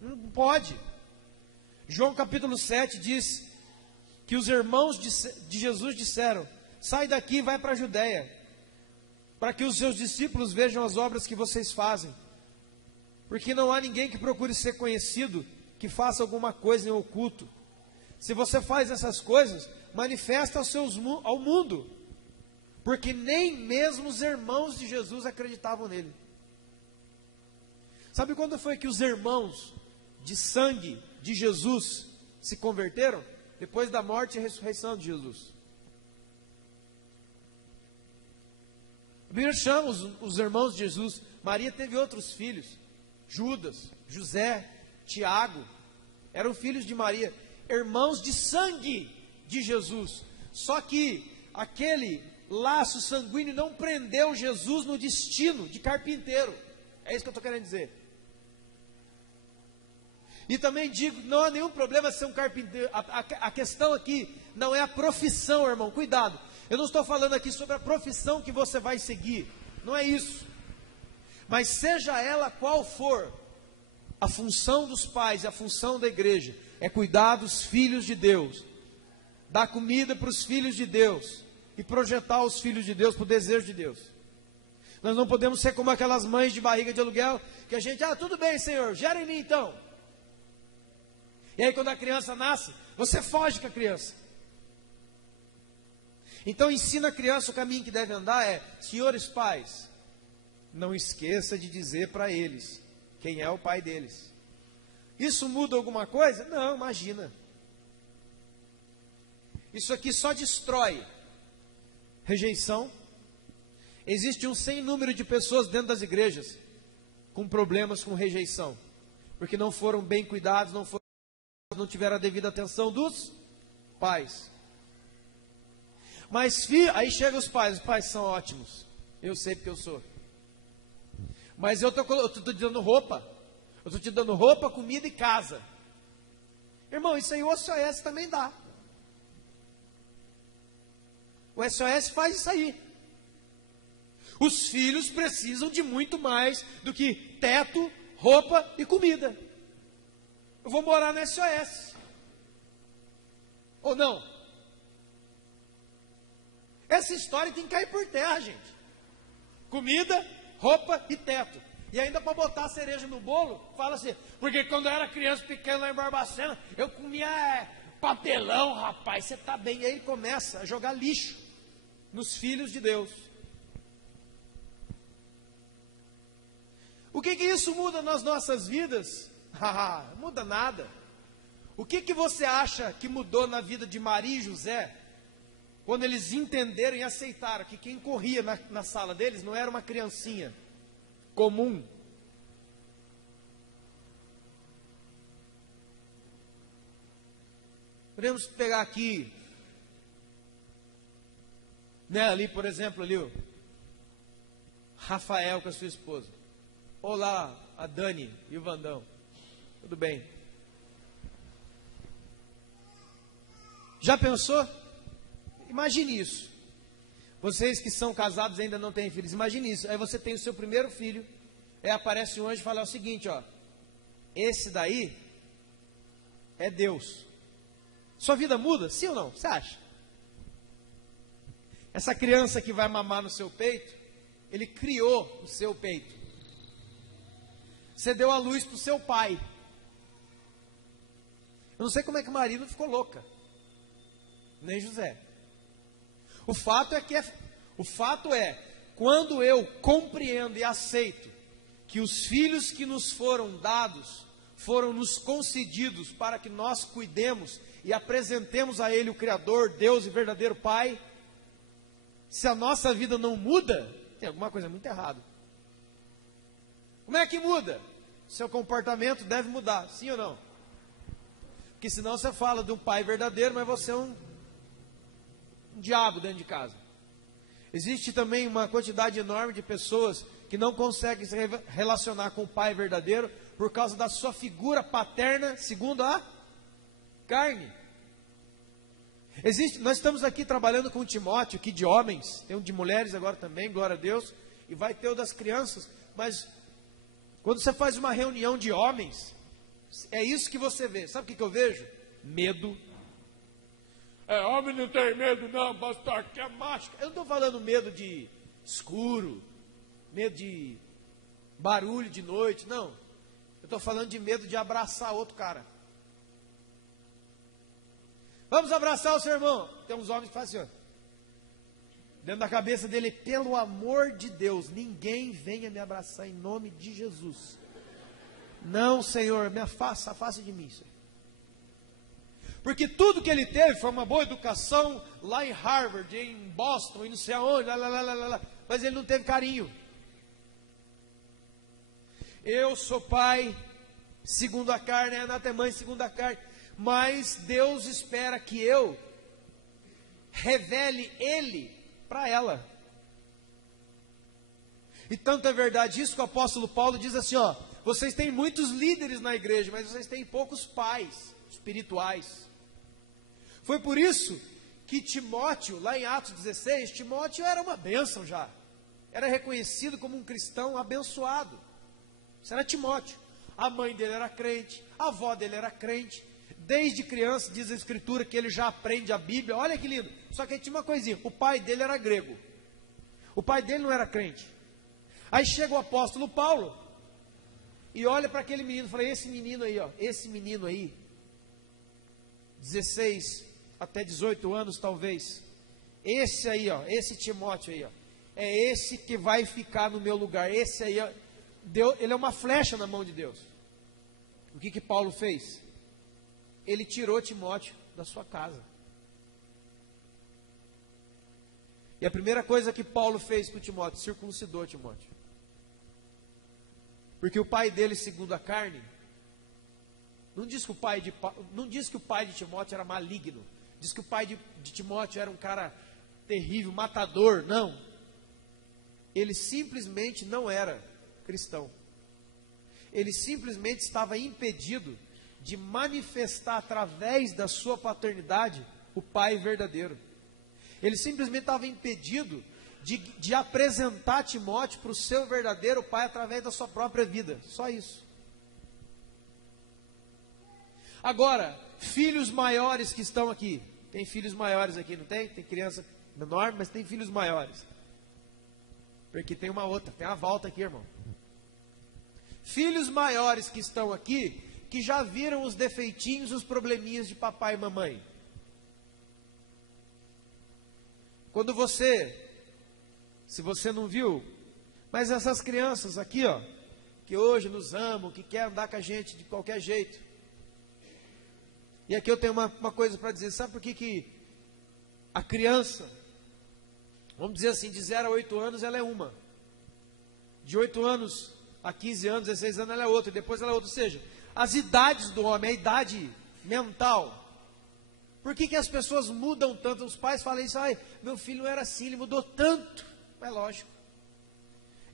Não pode. João capítulo 7 diz que os irmãos de Jesus disseram, sai daqui e vai para a Judéia, para que os seus discípulos vejam as obras que vocês fazem. Porque não há ninguém que procure ser conhecido que faça alguma coisa em oculto. Se você faz essas coisas, manifesta ao mundo. Porque nem mesmo os irmãos de Jesus acreditavam nele. Sabe quando foi que os irmãos de sangue de Jesus se converteram? Depois da morte e ressurreição de Jesus. A Bíblia chama os irmãos de Jesus. Maria teve outros filhos. Judas, José, Tiago. Eram filhos de Maria. Irmãos de sangue de Jesus. Só que aquele laço sanguíneo não prendeu Jesus no destino de carpinteiro. É isso que eu estou querendo dizer. E também digo, não há nenhum problema ser um carpinteiro. A questão aqui não é a profissão, irmão. Cuidado. Eu não estou falando aqui sobre a profissão que você vai seguir. Não é isso. Mas seja ela qual for, a função dos pais e a função da igreja é cuidar dos filhos de Deus. Dar comida para os filhos de Deus. E projetar os filhos de Deus para o desejo de Deus. Nós não podemos ser como aquelas mães de barriga de aluguel, que a gente, tudo bem, Senhor, gera em mim então. E aí quando a criança nasce, você foge com a criança. Então ensina a criança o caminho que deve andar senhores pais, não esqueça de dizer para eles quem é o pai deles. Isso muda alguma coisa? Não, imagina. Isso aqui só destrói rejeição. Existe um sem número de pessoas dentro das igrejas com problemas com rejeição, porque não foram bem cuidados, não tiveram a devida atenção dos pais. Mas aí chegam os pais são ótimos, eu sei porque eu sou. Mas eu estou te dando roupa, comida e casa. Irmão, isso aí o SOS também dá. O SOS faz isso aí. Os filhos precisam de muito mais do que teto, roupa e comida. Eu vou morar no SOS. Ou não? Essa história tem que cair por terra, gente. Comida, roupa e teto. E ainda para botar a cereja no bolo, fala assim, porque quando eu era criança pequena lá em Barbacena, eu comia papelão, rapaz, você está bem. E aí começa a jogar lixo nos filhos de Deus. O que isso muda nas nossas vidas? Muda nada. O que você acha que mudou na vida de Maria e José, quando eles entenderam e aceitaram que quem corria na sala deles não era uma criancinha comum? Podemos pegar aqui, ali por exemplo, o Rafael com a sua esposa. Olá, a Dani e o Vandão. Tudo bem? Já pensou? Imagine isso. Vocês que são casados e ainda não têm filhos, imagine isso. Aí você tem o seu primeiro filho, aí aparece um anjo e fala o seguinte, esse daí é Deus. Sua vida muda? Sim ou não? Você acha? Essa criança que vai mamar no seu peito, ele criou o seu peito. Você deu a luz para o seu pai. Eu não sei como é que Maria não ficou louca. Nem José. O fato é, quando eu compreendo e aceito que os filhos que nos foram dados, foram nos concedidos para que nós cuidemos e apresentemos a Ele o Criador, Deus e verdadeiro Pai, se a nossa vida não muda, tem alguma coisa muito errada. Como é que muda? Seu comportamento deve mudar, sim ou não? Porque senão você fala de um pai verdadeiro, mas você é um diabo dentro de casa. Existe também uma quantidade enorme de pessoas que não conseguem se relacionar com o pai verdadeiro por causa da sua figura paterna, segundo a carne. Nós estamos aqui trabalhando com o Timóteo, aqui de homens, tem um de mulheres agora também, glória a Deus, e vai ter o das crianças, mas quando você faz uma reunião de homens, é isso que você vê. Sabe o que eu vejo? Medo. Homem não tem medo não, pastor, que é máscara. Eu não estou falando medo de escuro, medo de barulho de noite, não. estou falando de medo de abraçar outro cara. Vamos abraçar o seu irmão. Tem uns homens que fazem assim, ó. Dentro da cabeça dele, pelo amor de Deus, ninguém venha me abraçar em nome de Jesus. Não, Senhor, me afaste de mim, Senhor. Porque tudo que ele teve foi uma boa educação lá em Harvard, em Boston, e não sei aonde, mas ele não teve carinho. Eu sou pai segundo a carne, a Renata é mãe segundo a carne, mas Deus espera que eu revele Ele para ela. E tanto é verdade isso que o apóstolo Paulo diz assim, ó, vocês têm muitos líderes na igreja, mas vocês têm poucos pais espirituais. Foi por isso que Timóteo, lá em Atos 16, Timóteo era uma bênção já. Era reconhecido como um cristão abençoado. Isso era Timóteo. A mãe dele era crente, a avó dele era crente. Desde criança, diz a Escritura, que ele já aprende a Bíblia. Olha que lindo. Só que tinha uma coisinha, o pai dele era grego. O pai dele não era crente. Aí chega o apóstolo Paulo e olha para aquele menino e fala, esse menino aí, ó, esse menino aí, 16 até 18 anos talvez, esse aí, ó, esse Timóteo aí, ó, é esse que vai ficar no meu lugar. Esse aí, ó, ele é uma flecha na mão de Deus. O que Paulo fez? Ele tirou Timóteo da sua casa. E a primeira coisa que Paulo fez com Timóteo, circuncidou Timóteo. Porque o pai dele, segundo a carne, não diz que o pai de Timóteo era maligno, diz que o pai de Timóteo era um cara terrível, matador, não. Ele simplesmente não era cristão. Ele simplesmente estava impedido de manifestar através da sua paternidade o pai verdadeiro. Ele simplesmente estava impedido de apresentar Timóteo para o seu verdadeiro pai através da sua própria vida. Só isso. Agora, filhos maiores que estão aqui. Tem filhos maiores aqui, não tem? Tem criança menor, mas tem filhos maiores. Porque tem uma outra, tem uma volta aqui, irmão. Filhos maiores que estão aqui, que já viram os defeitinhos, os probleminhas de papai e mamãe. Quando se você não viu, mas essas crianças aqui, ó, que hoje nos amam, que querem andar com a gente de qualquer jeito. E aqui eu tenho uma coisa para dizer, sabe por que a criança, vamos dizer assim, de 0 a 8 anos ela é uma, de 8 anos a 15 anos, 16 anos ela é outra, e depois ela é outra, ou seja, as idades do homem, a idade mental. Por que as pessoas mudam tanto? Os pais falam isso, ai, meu filho não era assim, ele mudou tanto. É lógico.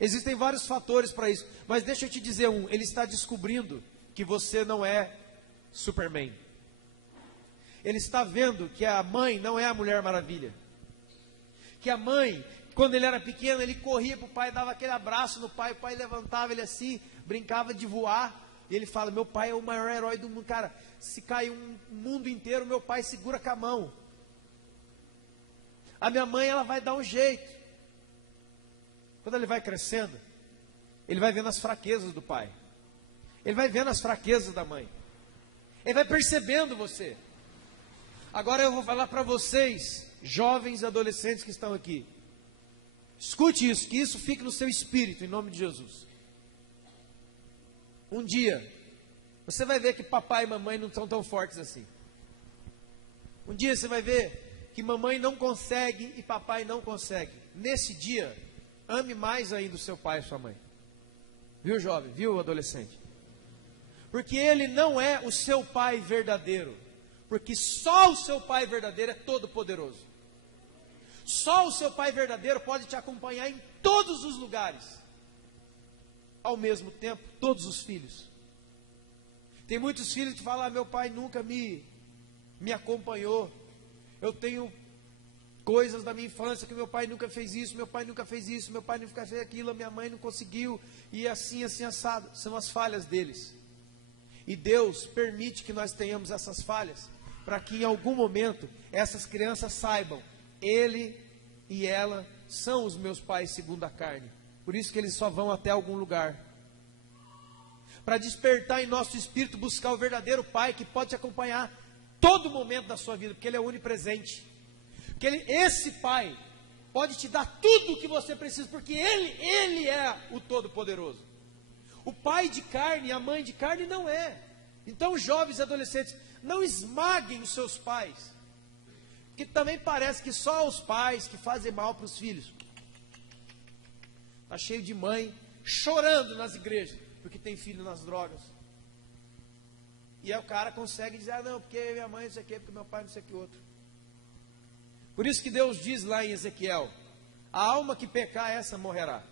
Existem vários fatores para isso, mas deixa eu te dizer ele está descobrindo que você não é Superman. Ele está vendo que a mãe não é a Mulher Maravilha. Que a mãe, quando ele era pequeno, ele corria para o pai, dava aquele abraço no pai, o pai levantava ele assim, brincava de voar, e ele fala, meu pai é o maior herói do mundo. Cara, se cai um mundo inteiro, meu pai segura com a mão. A minha mãe, ela vai dar um jeito. Quando ele vai crescendo, ele vai vendo as fraquezas do pai. Ele vai vendo as fraquezas da mãe. Ele vai percebendo você. Agora eu vou falar para vocês, jovens e adolescentes que estão aqui. Escute isso, que isso fique no seu espírito, em nome de Jesus. Um dia, você vai ver que papai e mamãe não são tão fortes assim. Um dia você vai ver que mamãe não consegue e papai não consegue. Nesse dia, ame mais ainda o seu pai e sua mãe. Viu, jovem? Viu, adolescente? Porque ele não é o seu pai verdadeiro. Porque só o seu pai verdadeiro é todo poderoso. Só o seu pai verdadeiro pode te acompanhar em todos os lugares. Ao mesmo tempo, todos os filhos. Tem muitos filhos que falam, meu pai nunca me acompanhou. Eu tenho coisas da minha infância que meu pai nunca fez isso, meu pai nunca fez isso, meu pai nunca fez aquilo, a minha mãe não conseguiu, e assim, assado. São as falhas deles. E Deus permite que nós tenhamos essas falhas, para que em algum momento essas crianças saibam, ele e ela são os meus pais segundo a carne. Por isso que eles só vão até algum lugar. para despertar em nosso espírito, buscar o verdadeiro Pai que pode te acompanhar todo momento da sua vida, porque Ele é onipresente. Porque esse Pai pode te dar tudo o que você precisa, porque Ele é o Todo-Poderoso. O pai de carne e a mãe de carne não é. Então, jovens e adolescentes, não esmaguem os seus pais, que também parece que só os pais que fazem mal para os filhos. Está cheio de mãe chorando nas igrejas, porque tem filho nas drogas. E aí o cara consegue dizer, não, porque minha mãe não sei o que, porque meu pai não sei o que outro. Por isso que Deus diz lá em Ezequiel, a alma que pecar, essa morrerá.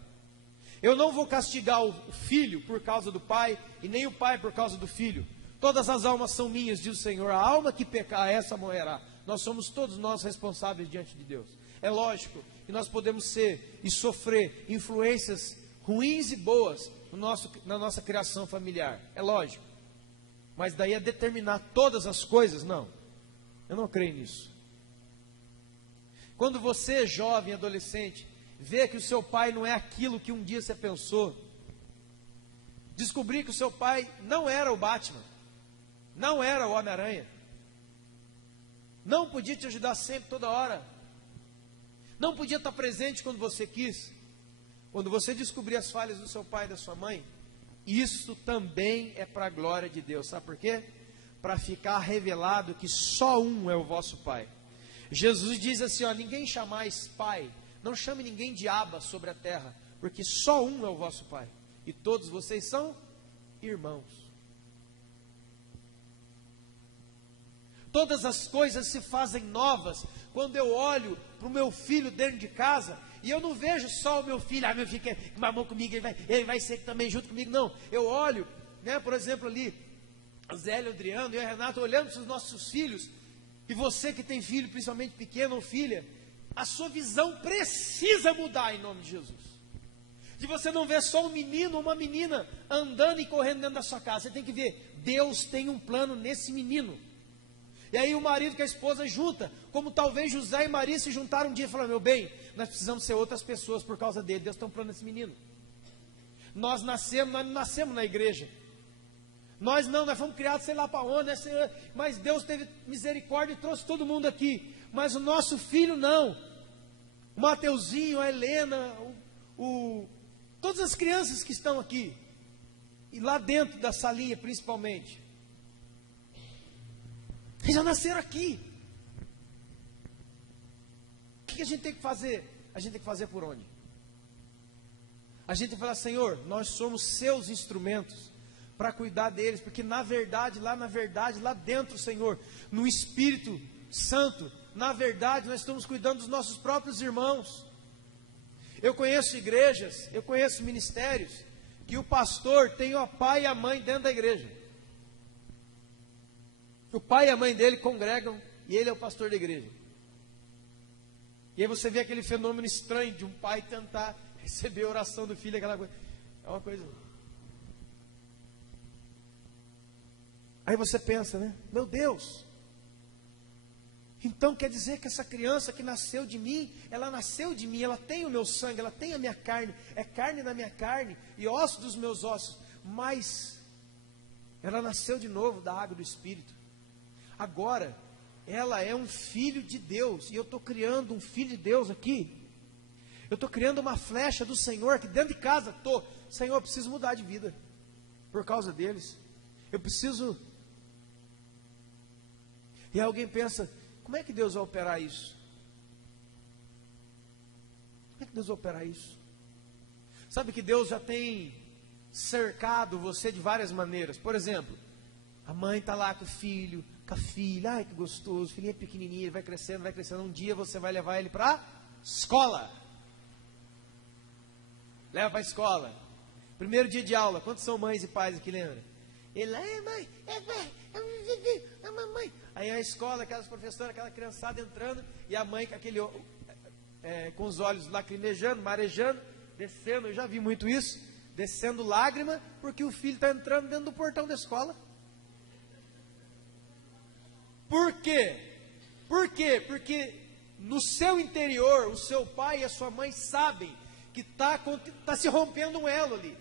Eu não vou castigar o filho por causa do pai, e nem o pai por causa do filho. Todas as almas são minhas, diz o Senhor. A alma que pecar, essa morrerá. Nós somos todos nós responsáveis diante de Deus. É lógico que nós podemos ser e sofrer influências ruins e boas na nossa criação familiar. É lógico. Mas daí a determinar todas as coisas, não. Eu não creio nisso. Quando você, jovem, adolescente, vê que o seu pai não é aquilo que um dia você pensou, descobrir que o seu pai não era o Batman, não era o Homem-Aranha, não podia te ajudar sempre, toda hora, não podia estar presente quando você quis. Quando você descobrir as falhas do seu pai e da sua mãe, isso também é para a glória de Deus. Sabe por quê? Para ficar revelado que só um é o vosso Pai. Jesus diz assim, ó, ninguém chamais Pai, não chame ninguém de Abba sobre a terra, porque só um é o vosso Pai, e todos vocês são irmãos. Todas as coisas se fazem novas quando eu olho para o meu filho dentro de casa, e eu não vejo só o meu filho, meu filho que mamou comigo, ele vai ser também junto comigo, não. Eu olho, né, por exemplo ali, o Zé, o Adriano e o Renato, olhando para os nossos filhos, e você que tem filho, principalmente pequeno ou filha, a sua visão precisa mudar em nome de Jesus. De você não ver só um menino ou uma menina andando e correndo dentro da sua casa, você tem que ver, Deus tem um plano nesse menino. E aí o marido com a esposa junta, como talvez José e Maria se juntaram um dia e falaram, meu bem, nós precisamos ser outras pessoas por causa dele, Deus tem um plano nesse menino. Nós não nascemos na igreja. Nós fomos criados sei lá para onde, mas Deus teve misericórdia e trouxe todo mundo aqui. Mas o nosso filho não. O Mateuzinho, a Helena, todas as crianças que estão aqui, e lá dentro da salinha principalmente, eles já nasceram aqui. O que a gente tem que fazer? A gente tem que fazer por onde? A gente tem que falar, Senhor, nós somos seus instrumentos para cuidar deles, porque na verdade, lá dentro, Senhor, no Espírito Santo, na verdade, nós estamos cuidando dos nossos próprios irmãos. Eu conheço igrejas, eu conheço ministérios, que o pastor tem o pai e a mãe dentro da igreja. O pai e a mãe dele congregam, e ele é o pastor da igreja. E aí você vê aquele fenômeno estranho de um pai tentar receber a oração do filho, aquela coisa. É uma coisa. Aí você pensa, né? Meu Deus. Então quer dizer que essa criança que nasceu de mim, ela nasceu de mim, ela tem o meu sangue, ela tem a minha carne, é carne da minha carne e osso dos meus ossos, mas ela nasceu de novo da água do Espírito. Agora, ela é um filho de Deus, e eu estou criando um filho de Deus aqui. Eu estou criando uma flecha do Senhor aqui dentro de casa. Senhor, eu preciso mudar de vida por causa deles. Eu preciso. E alguém pensa, como é que Deus vai operar isso? Como é que Deus vai operar isso? Sabe que Deus já tem cercado você de várias maneiras. Por exemplo, a mãe está lá com o filho, com a filha, ai que gostoso, o filhinho é pequenininho, ele vai crescendo, um dia você vai levar ele para a escola. Leva para a escola. Primeiro dia de aula, quantos são mães e pais aqui, lembra? Ele, mãe, é mamãe. Aí a escola, aquelas professoras, aquela criançada entrando, e a mãe com aquele, com os olhos lacrimejando, marejando, descendo, eu já vi muito isso, descendo lágrima, porque o filho está entrando dentro do portão da escola. Por quê? Por quê? Porque no seu interior, o seu pai e a sua mãe sabem que está se rompendo um elo ali.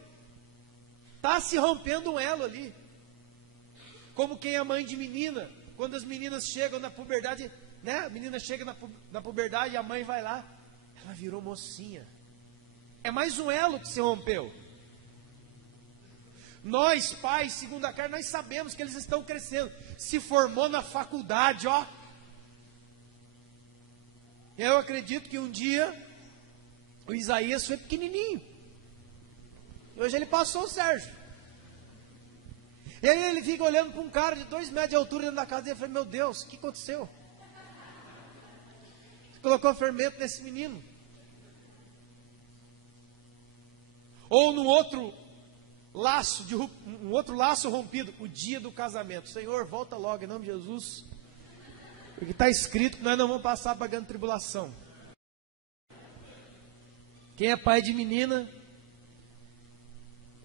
Está se rompendo um elo ali. Como quem é mãe de menina, quando as meninas chegam na puberdade, né? A menina chega na puberdade e a mãe vai lá, ela virou mocinha. É mais um elo que se rompeu. Nós, pais, segundo a carne, nós sabemos que eles estão crescendo. Se formou na faculdade, ó. Eu acredito que um dia o Isaías foi pequenininho. E hoje ele passou o Sérgio. E aí ele fica olhando para um cara de 2 metros de altura dentro da casa dele e fala, meu Deus, o que aconteceu? Você colocou fermento nesse menino. Ou num outro laço, um outro laço rompido, o dia do casamento. Senhor, volta logo em nome de Jesus. Porque está escrito que nós não vamos passar pagando tribulação. Quem é pai de menina,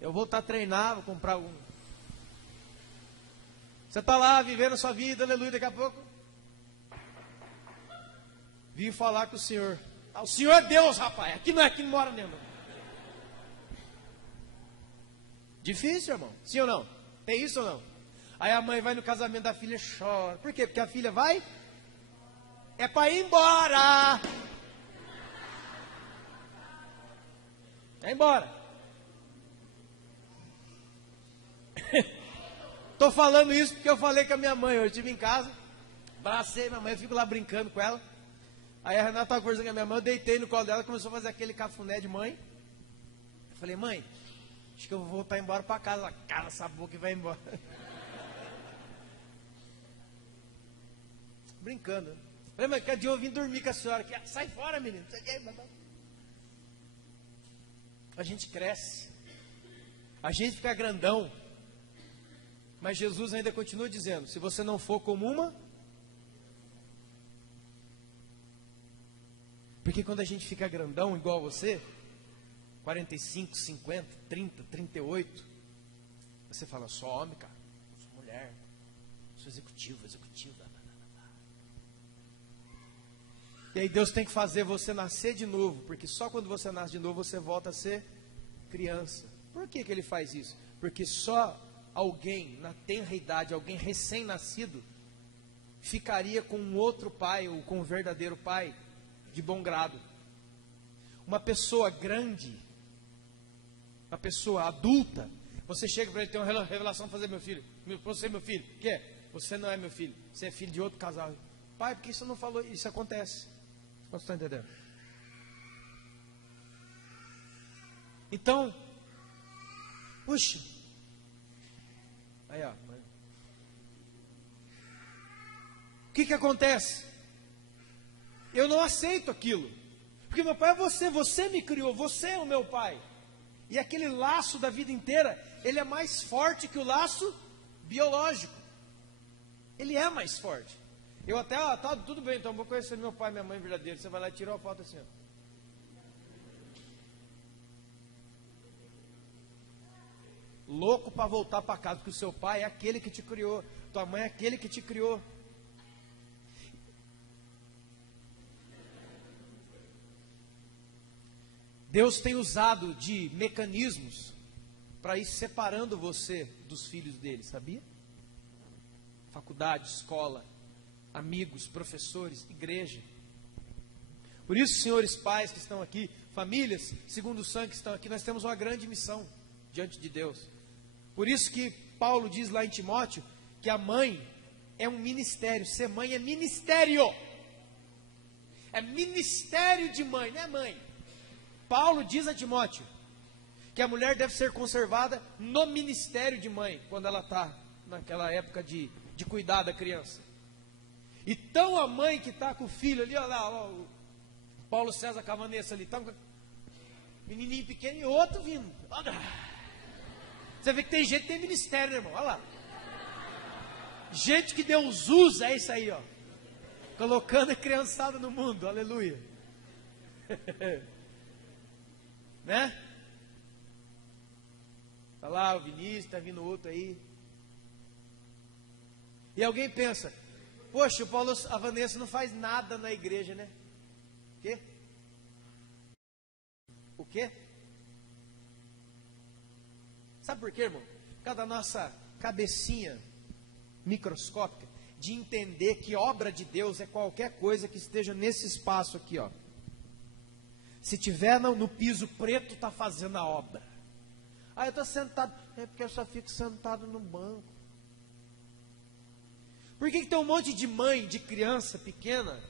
eu vou estar treinado, vou comprar um. Você está lá vivendo a sua vida, aleluia, daqui a pouco vim falar com o Senhor. Ah, o Senhor é Deus, rapaz, aqui não é aqui, não mora mesmo. Difícil, irmão, sim ou não? Tem isso ou não? Aí a mãe vai no casamento da filha e chora. Por quê? Porque a filha vai? É para ir embora. É embora. Estou falando isso porque eu falei com a minha mãe. Eu estive em casa, abracei minha mãe, eu fico lá brincando com ela. Aí a Renata estava conversando com a minha mãe, eu deitei no colo dela, começou a fazer aquele cafuné de mãe. Eu falei, mãe, acho que eu vou voltar embora para casa. Ela, cala essa boca e vai embora. Brincando. Eu falei, mãe, que dia eu vim dormir com a senhora aqui. Sai fora, menino. A gente cresce. A gente fica grandão. Mas Jesus ainda continua dizendo, se você não for como uma... Porque quando a gente fica grandão igual a você, 45, 50, 30, 38, você fala, sou homem, cara, sou mulher, sou executivo. E aí Deus tem que fazer você nascer de novo, porque só quando você nasce de novo, você volta a ser criança. Por que Ele faz isso? Porque só alguém na tenra idade, alguém recém-nascido, ficaria com um outro pai, ou com um verdadeiro pai, de bom grado. Uma pessoa grande, uma pessoa adulta, você chega para ele ter uma revelação, fazer meu filho, você é meu filho, o que é? Você não é meu filho, você é filho de outro casal. Pai, por que você não falou? Isso acontece. Você está entendendo? Então, puxa, aí ó, o que acontece? Eu não aceito aquilo, porque meu pai é você, você me criou, você é o meu pai, e aquele laço da vida inteira, ele é mais forte que o laço biológico, ele é mais forte. Eu até, tá tudo bem, então vou conhecer meu pai e minha mãe verdadeiro, você vai lá e tira uma foto assim, ó. Louco para voltar para casa, porque o seu pai é aquele que te criou, tua mãe é aquele que te criou. Deus tem usado de mecanismos para ir separando você dos filhos dele, sabia? Faculdade, escola, amigos, professores, igreja. Por isso, senhores pais que estão aqui, famílias, segundo o sangue que estão aqui, nós temos uma grande missão diante de Deus. Por isso que Paulo diz lá em Timóteo, que a mãe é um ministério, ser mãe é ministério. É ministério de mãe, não é mãe. Paulo diz a Timóteo, que a mulher deve ser conservada no ministério de mãe, quando ela está naquela época de cuidar da criança. Então a mãe que está com o filho ali, olha lá, ó, o Paulo César com a Vanessa ali, tá com menininho pequeno e outro vindo. Olha. Você vê que tem gente que tem ministério, né, irmão? Olha lá. Gente que Deus usa, é isso aí, ó. Colocando a criançada no mundo, aleluia. Né? Tá lá o Vinícius, tá vindo outro aí. E alguém pensa, poxa, o Paulo, a Vanessa não faz nada na igreja, né? O quê? O quê? Sabe por quê, irmão? Por causa da nossa cabecinha microscópica, de entender que obra de Deus é qualquer coisa que esteja nesse espaço aqui, ó. Se tiver no piso preto, está fazendo a obra. Eu estou sentado, é porque eu só fico sentado no banco. Por que tem um monte de mãe, de criança pequena,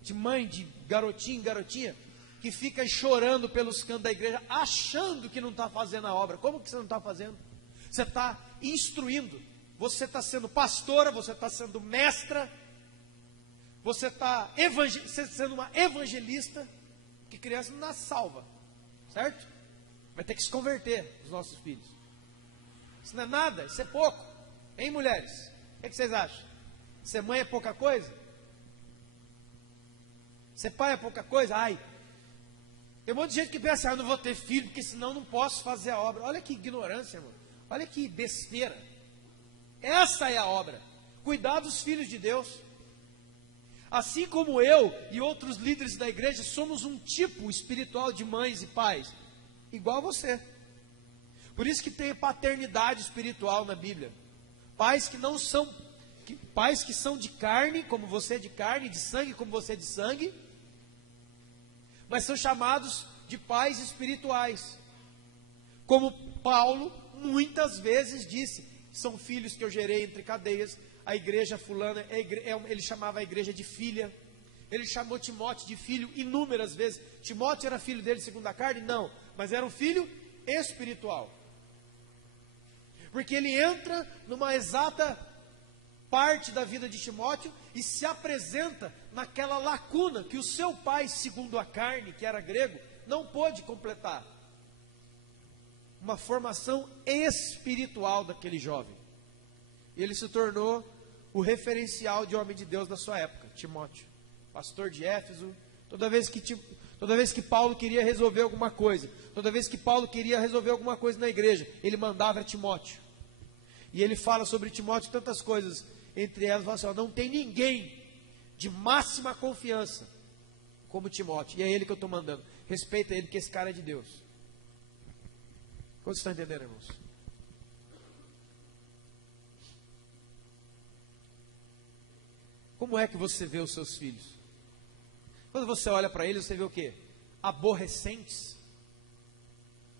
de mãe, de garotinho, garotinha, que fica chorando pelos cantos da igreja, achando que não está fazendo a obra? Como que você não está fazendo? Você está instruindo, você está sendo pastora, você está sendo mestra, você está sendo uma evangelista, que criança não nasce salva, certo? Vai ter que se converter, os nossos filhos. Isso não é nada, isso é pouco, hein, mulheres? O que vocês acham? Ser mãe é pouca coisa? Ser pai é pouca coisa? Tem um monte de gente que pensa, eu não vou ter filho, porque senão não posso fazer a obra. Olha que ignorância, irmão. Olha que besteira. Essa é a obra. Cuidar dos filhos de Deus. Assim como eu e outros líderes da igreja, somos um tipo espiritual de mães e pais, igual a você. Por isso que tem paternidade espiritual na Bíblia. Pais que não são, pais que são de carne, como você é de carne, de sangue, como você é de sangue, mas são chamados de pais espirituais. Como Paulo muitas vezes disse, são filhos que eu gerei entre cadeias. A igreja fulana, ele chamava a igreja de filha. Ele chamou Timóteo de filho inúmeras vezes. Timóteo era filho dele segundo a carne? Não, mas era um filho espiritual. Porque ele entra numa exata parte da vida de Timóteo e se apresenta naquela lacuna que o seu pai, segundo a carne, que era grego, não pôde completar. Uma formação espiritual daquele jovem. E ele se tornou o referencial de homem de Deus da sua época, Timóteo, pastor de Éfeso. Toda vez que Paulo queria resolver alguma coisa, toda vez que Paulo queria resolver alguma coisa na igreja, ele mandava Timóteo. E ele fala sobre Timóteo tantas coisas, entre elas, fala assim, não tem ninguém de máxima confiança como Timóteo, e é ele que eu estou mandando. Respeita ele, porque esse cara é de Deus. Quantos estão entendendo, irmãos? Como é que você vê os seus filhos? Quando você olha para eles, você vê o quê? Aborrecentes.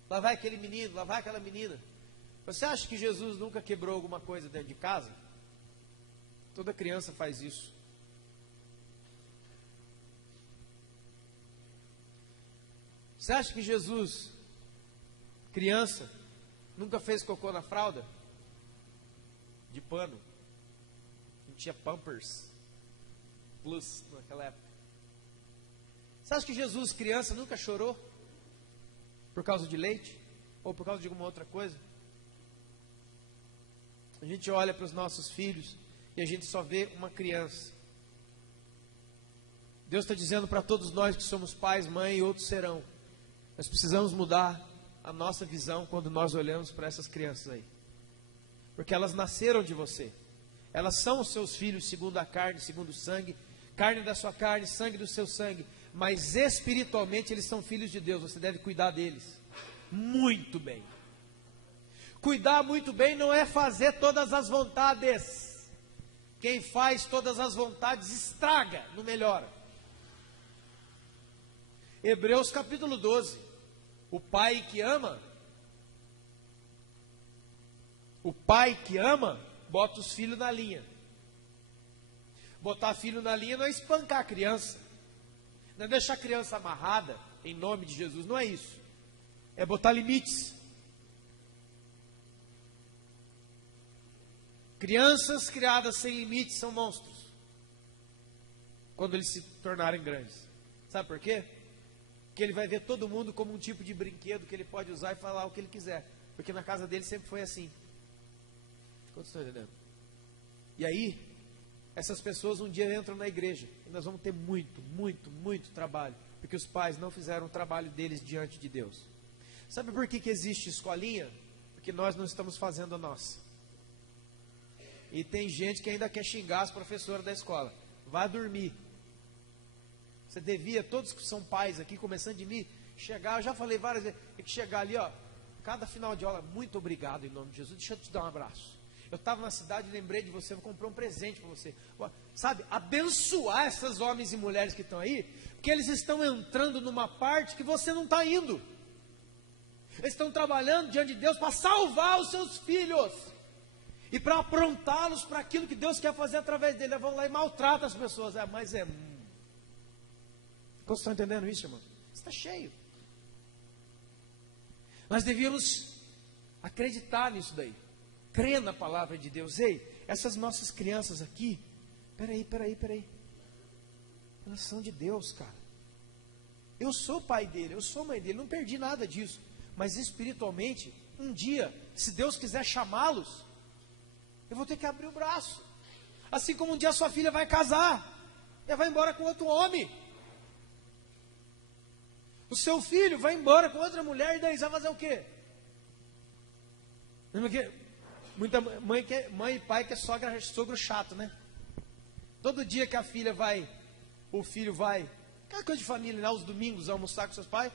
Lá vai aquele menino, lá vai aquela menina. Você acha que Jesus nunca quebrou alguma coisa dentro de casa? Toda criança faz isso. Você acha que Jesus, criança, nunca fez cocô na fralda? De pano. Não tinha Pampers Plus naquela época. Você acha que Jesus, criança, nunca chorou? Por causa de leite? Ou por causa de alguma outra coisa? A gente olha para os nossos filhos e a gente só vê uma criança. Deus está dizendo para todos nós que somos pais, mãe e outros serão. Nós precisamos mudar a nossa visão quando nós olhamos para essas crianças aí. Porque elas nasceram de você. Elas são os seus filhos segundo a carne, segundo o sangue. Carne da sua carne, sangue do seu sangue. Mas espiritualmente eles são filhos de Deus. Você deve cuidar deles muito bem. Cuidar muito bem não é fazer todas as vontades. Quem faz todas as vontades estraga, não melhora. Hebreus capítulo 12. O pai que ama, bota os filhos na linha. Botar filho na linha não é espancar a criança. Não é deixar a criança amarrada em nome de Jesus, não é isso. É botar limites. Crianças criadas sem limites são monstros. Quando eles se tornarem grandes. Sabe por quê? Porque ele vai ver todo mundo como um tipo de brinquedo que ele pode usar e falar o que ele quiser. Porque na casa dele sempre foi assim. Quantos estão entendendo? E aí, essas pessoas um dia entram na igreja. E nós vamos ter muito trabalho. Porque os pais não fizeram o trabalho deles diante de Deus. Sabe por que existe escolinha? Porque nós não estamos fazendo a nossa. E tem gente que ainda quer xingar as professoras da escola. Vá dormir. Você devia, todos que são pais aqui, começando de mim, chegar, eu já falei várias vezes, tem que chegar ali, ó, cada final de aula, muito obrigado em nome de Jesus, deixa eu te dar um abraço. Eu estava na cidade, lembrei de você, vou comprar um presente para você. Sabe, abençoar esses homens e mulheres que estão aí, porque eles estão entrando numa parte que você não está indo. Eles estão trabalhando diante de Deus para salvar os seus filhos. E para aprontá-los para aquilo que Deus quer fazer através dele. Eles vão lá e maltratam as pessoas. Vocês estão entendendo isso, irmão? Está cheio. Nós devíamos acreditar nisso daí. Crer na palavra de Deus. Ei, essas nossas crianças aqui, peraí. Elas são de Deus, cara. Eu sou pai dele, eu sou mãe dele, não perdi nada disso. Mas espiritualmente, um dia, se Deus quiser chamá-los, eu vou ter que abrir o braço. Assim como um dia a sua filha vai casar, ela vai embora com outro homem. O seu filho vai embora com outra mulher, e daí você vai fazer o quê? Muita mãe e pai que é sogro chato, né? Todo dia que a filha vai, o filho vai, aquela coisa de família, né? Os domingos, almoçar com seus pais,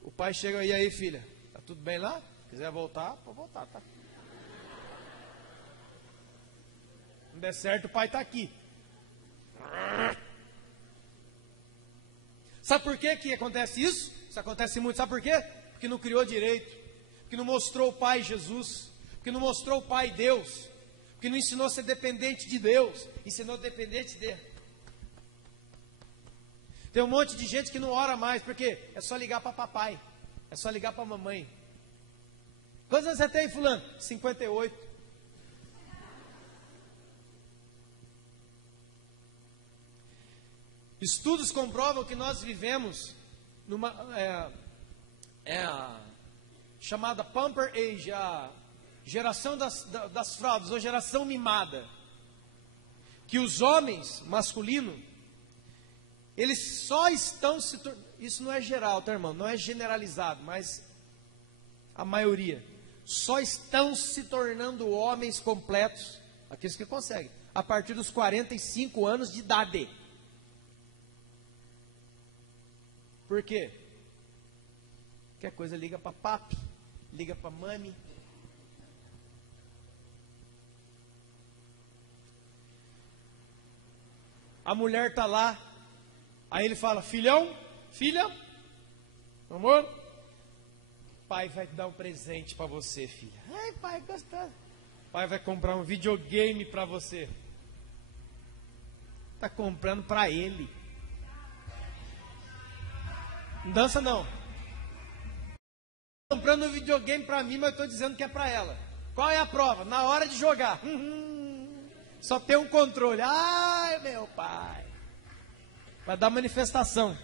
o pai chega, e aí filha, tá tudo bem lá? Se quiser voltar, pode voltar, tá? Não der certo, o pai está aqui. Sabe por que acontece isso? Isso acontece muito, sabe por quê? Porque não criou direito, porque não mostrou o Pai Jesus, porque não mostrou o Pai Deus, porque não ensinou a ser dependente de Deus, ensinou dependente dele. Tem um monte de gente que não ora mais, porque é só ligar para papai, é só ligar para mamãe. Quantos anos você tem, fulano? 58. Estudos comprovam que nós vivemos numa chamada Pamper Age, a geração das fraldas, ou geração mimada. Que os homens masculinos, eles só estão se tornando, isso não é geral, tá, irmão? Não é generalizado, mas a maioria, só estão se tornando homens completos, aqueles que conseguem, a partir dos 45 anos de idade. Por quê? Qualquer coisa liga para papi, liga para mami. A mulher está lá, aí ele fala, filhão, filha, amor, pai vai dar um presente para você, filha. Ai, pai, gostoso. Pai vai comprar um videogame para você. Está comprando para ele. Não dança não. Comprando um videogame para mim, mas eu estou dizendo que é para ela. Qual é a prova? Na hora de jogar. Só tem um controle. Ai, meu pai. Vai dar manifestação.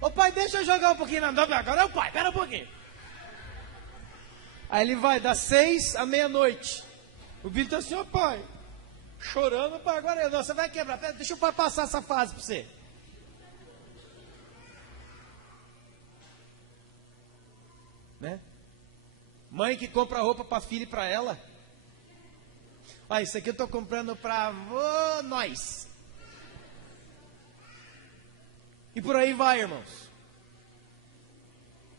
Ô pai, deixa eu jogar um pouquinho. Não, agora é o pai, espera um pouquinho. Aí ele vai das 6 à meia-noite. O filho está assim, ó pai, chorando, pai, agora não, você vai quebrar. Deixa o pai passar essa fase para você. Né? Mãe que compra roupa para filha e para ela. Isso aqui eu estou comprando para nós. E por aí vai, irmãos.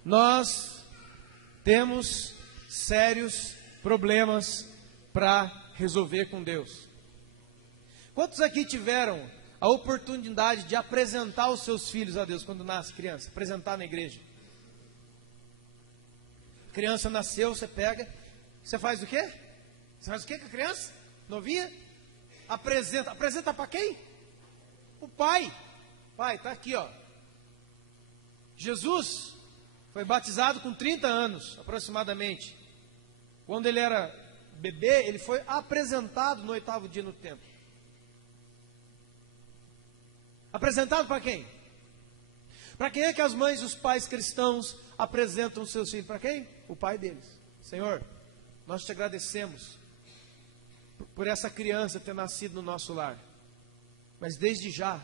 Nós temos sérios problemas para resolver com Deus. Quantos aqui tiveram a oportunidade de apresentar os seus filhos a Deus quando nasce criança? Apresentar na igreja. Criança nasceu, você pega, você faz o quê? Você faz o quê com a criança? Novinha? Apresenta. Apresenta para quem? O pai. Pai, está aqui, ó. Jesus foi batizado com 30 anos, aproximadamente. Quando ele era bebê, ele foi apresentado no 8º dia no templo. Apresentado para quem? Para quem é que as mães e os pais cristãos apresentam os seus filhos? Para quem? O pai deles. Senhor, nós te agradecemos por essa criança ter nascido no nosso lar. Mas desde já,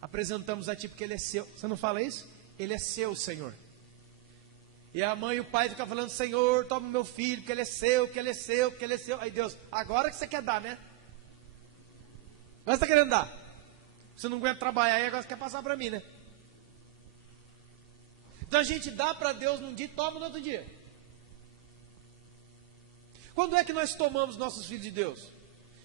apresentamos a ti porque ele é seu. Você não fala isso? Ele é seu, Senhor. E a mãe e o pai ficam falando, Senhor, toma o meu filho, porque ele é seu, porque ele é seu, porque ele é seu. Aí Deus, agora que você quer dar, né? Agora você está querendo dar. Você não aguenta trabalhar aí, agora você quer passar para mim, né? Então a gente dá para Deus num dia e toma no outro dia. Quando é que nós tomamos nossos filhos de Deus?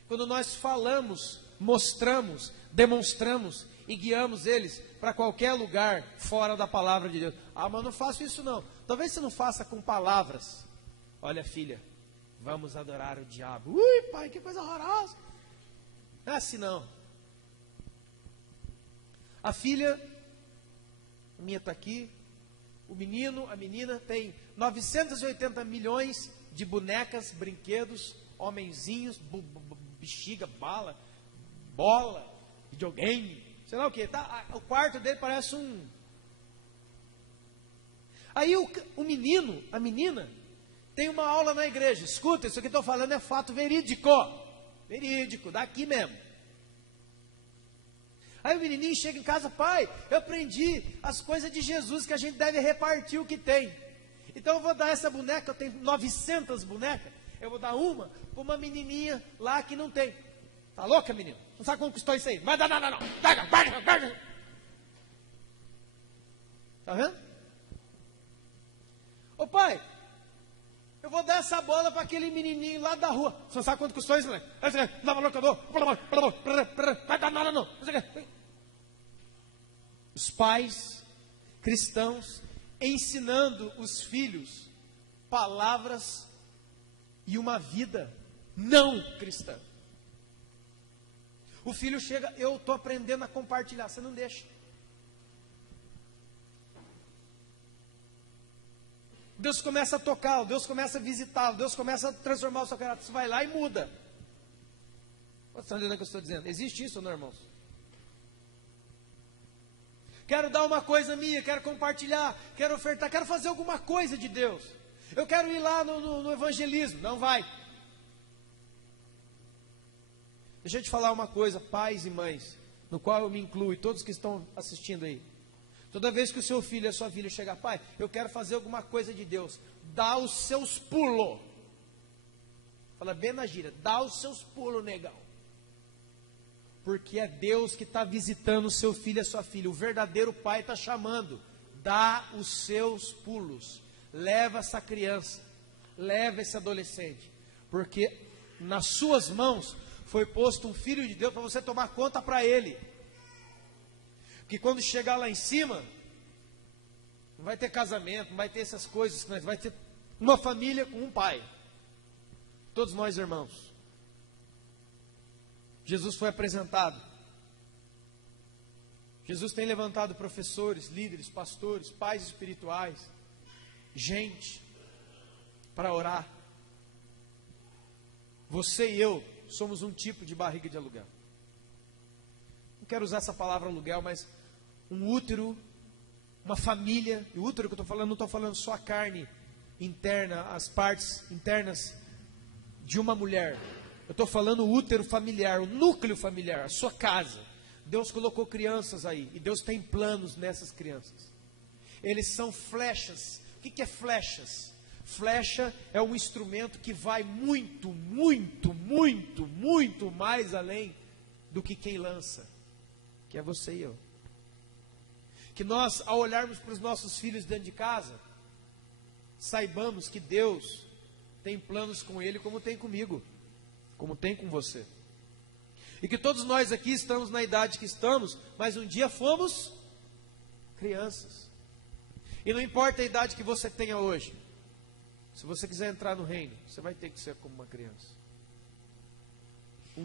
Quando nós falamos, mostramos, demonstramos e guiamos eles para qualquer lugar fora da palavra de Deus. Ah, mas eu não faço isso não. Talvez você não faça com palavras. Olha, filha, vamos adorar o diabo. Ui, pai, que coisa horrorosa. Não é assim não. A filha, a minha está aqui. O menino, a menina tem 980 milhões de bonecas, brinquedos, homenzinhos, bexiga, bala, bola, videogame, sei lá o que. Tá, o quarto dele parece um... Aí o menino, a menina, tem uma aula na igreja. Escuta, isso que eu estou falando é fato verídico. Verídico, daqui mesmo. Aí o menininho chega em casa, pai, eu aprendi as coisas de Jesus, que a gente deve repartir o que tem. Então eu vou dar essa boneca, eu tenho 900 bonecas, eu vou dar uma para uma menininha lá que não tem. Tá louca, menino? Não sabe como custou isso aí? Mas não. Tá vendo? Ô pai, eu vou dar essa bola para aquele menininho lá da rua. Você não sabe quanto custou isso, né? Não, valor que eu dou. Vai dar nada não. Os pais cristãos ensinando os filhos palavras e uma vida não cristã. O filho chega, eu estou aprendendo a compartilhar, você não deixa. Deus começa a tocá-lo, Deus começa a visitá-lo, Deus começa a transformar o seu caráter. Você vai lá e muda. Você está entendendo o que eu estou dizendo? Existe isso, não, irmãos? Quero dar uma coisa minha, quero compartilhar, quero ofertar, quero fazer alguma coisa de Deus. Eu quero ir lá no evangelismo. Não vai. Deixa eu te falar uma coisa, pais e mães, no qual eu me incluo, e todos que estão assistindo aí. Toda vez que o seu filho e a sua filha chegar, pai, eu quero fazer alguma coisa de Deus, dá os seus pulos. Fala bem na gíria, dá os seus pulos, negão. Porque é Deus que está visitando o seu filho e a sua filha. O verdadeiro pai está chamando. Dá os seus pulos. Leva essa criança, leva esse adolescente. Porque nas suas mãos foi posto um filho de Deus para você tomar conta para ele. Que quando chegar lá em cima, não vai ter casamento, não vai ter essas coisas, vai ter uma família com um pai. Todos nós irmãos. Jesus foi apresentado. Jesus tem levantado professores, líderes, pastores, pais espirituais, gente, para orar. Você e eu somos um tipo de barriga de aluguel. Não quero usar essa palavra aluguel, mas um útero, uma família. E o útero que eu estou falando, não estou falando só a carne interna, as partes internas de uma mulher. Eu estou falando o útero familiar, o núcleo familiar, a sua casa. Deus colocou crianças aí, e Deus tem planos nessas crianças. Eles são flechas. O que é flechas? Flecha é um instrumento que vai muito mais além do que quem lança, que é você e eu. Que nós, ao olharmos para os nossos filhos dentro de casa, saibamos que Deus tem planos com ele como tem comigo, como tem com você. E que todos nós aqui estamos na idade que estamos, mas um dia fomos crianças. E não importa a idade que você tenha hoje, se você quiser entrar no reino, você vai ter que ser como uma criança.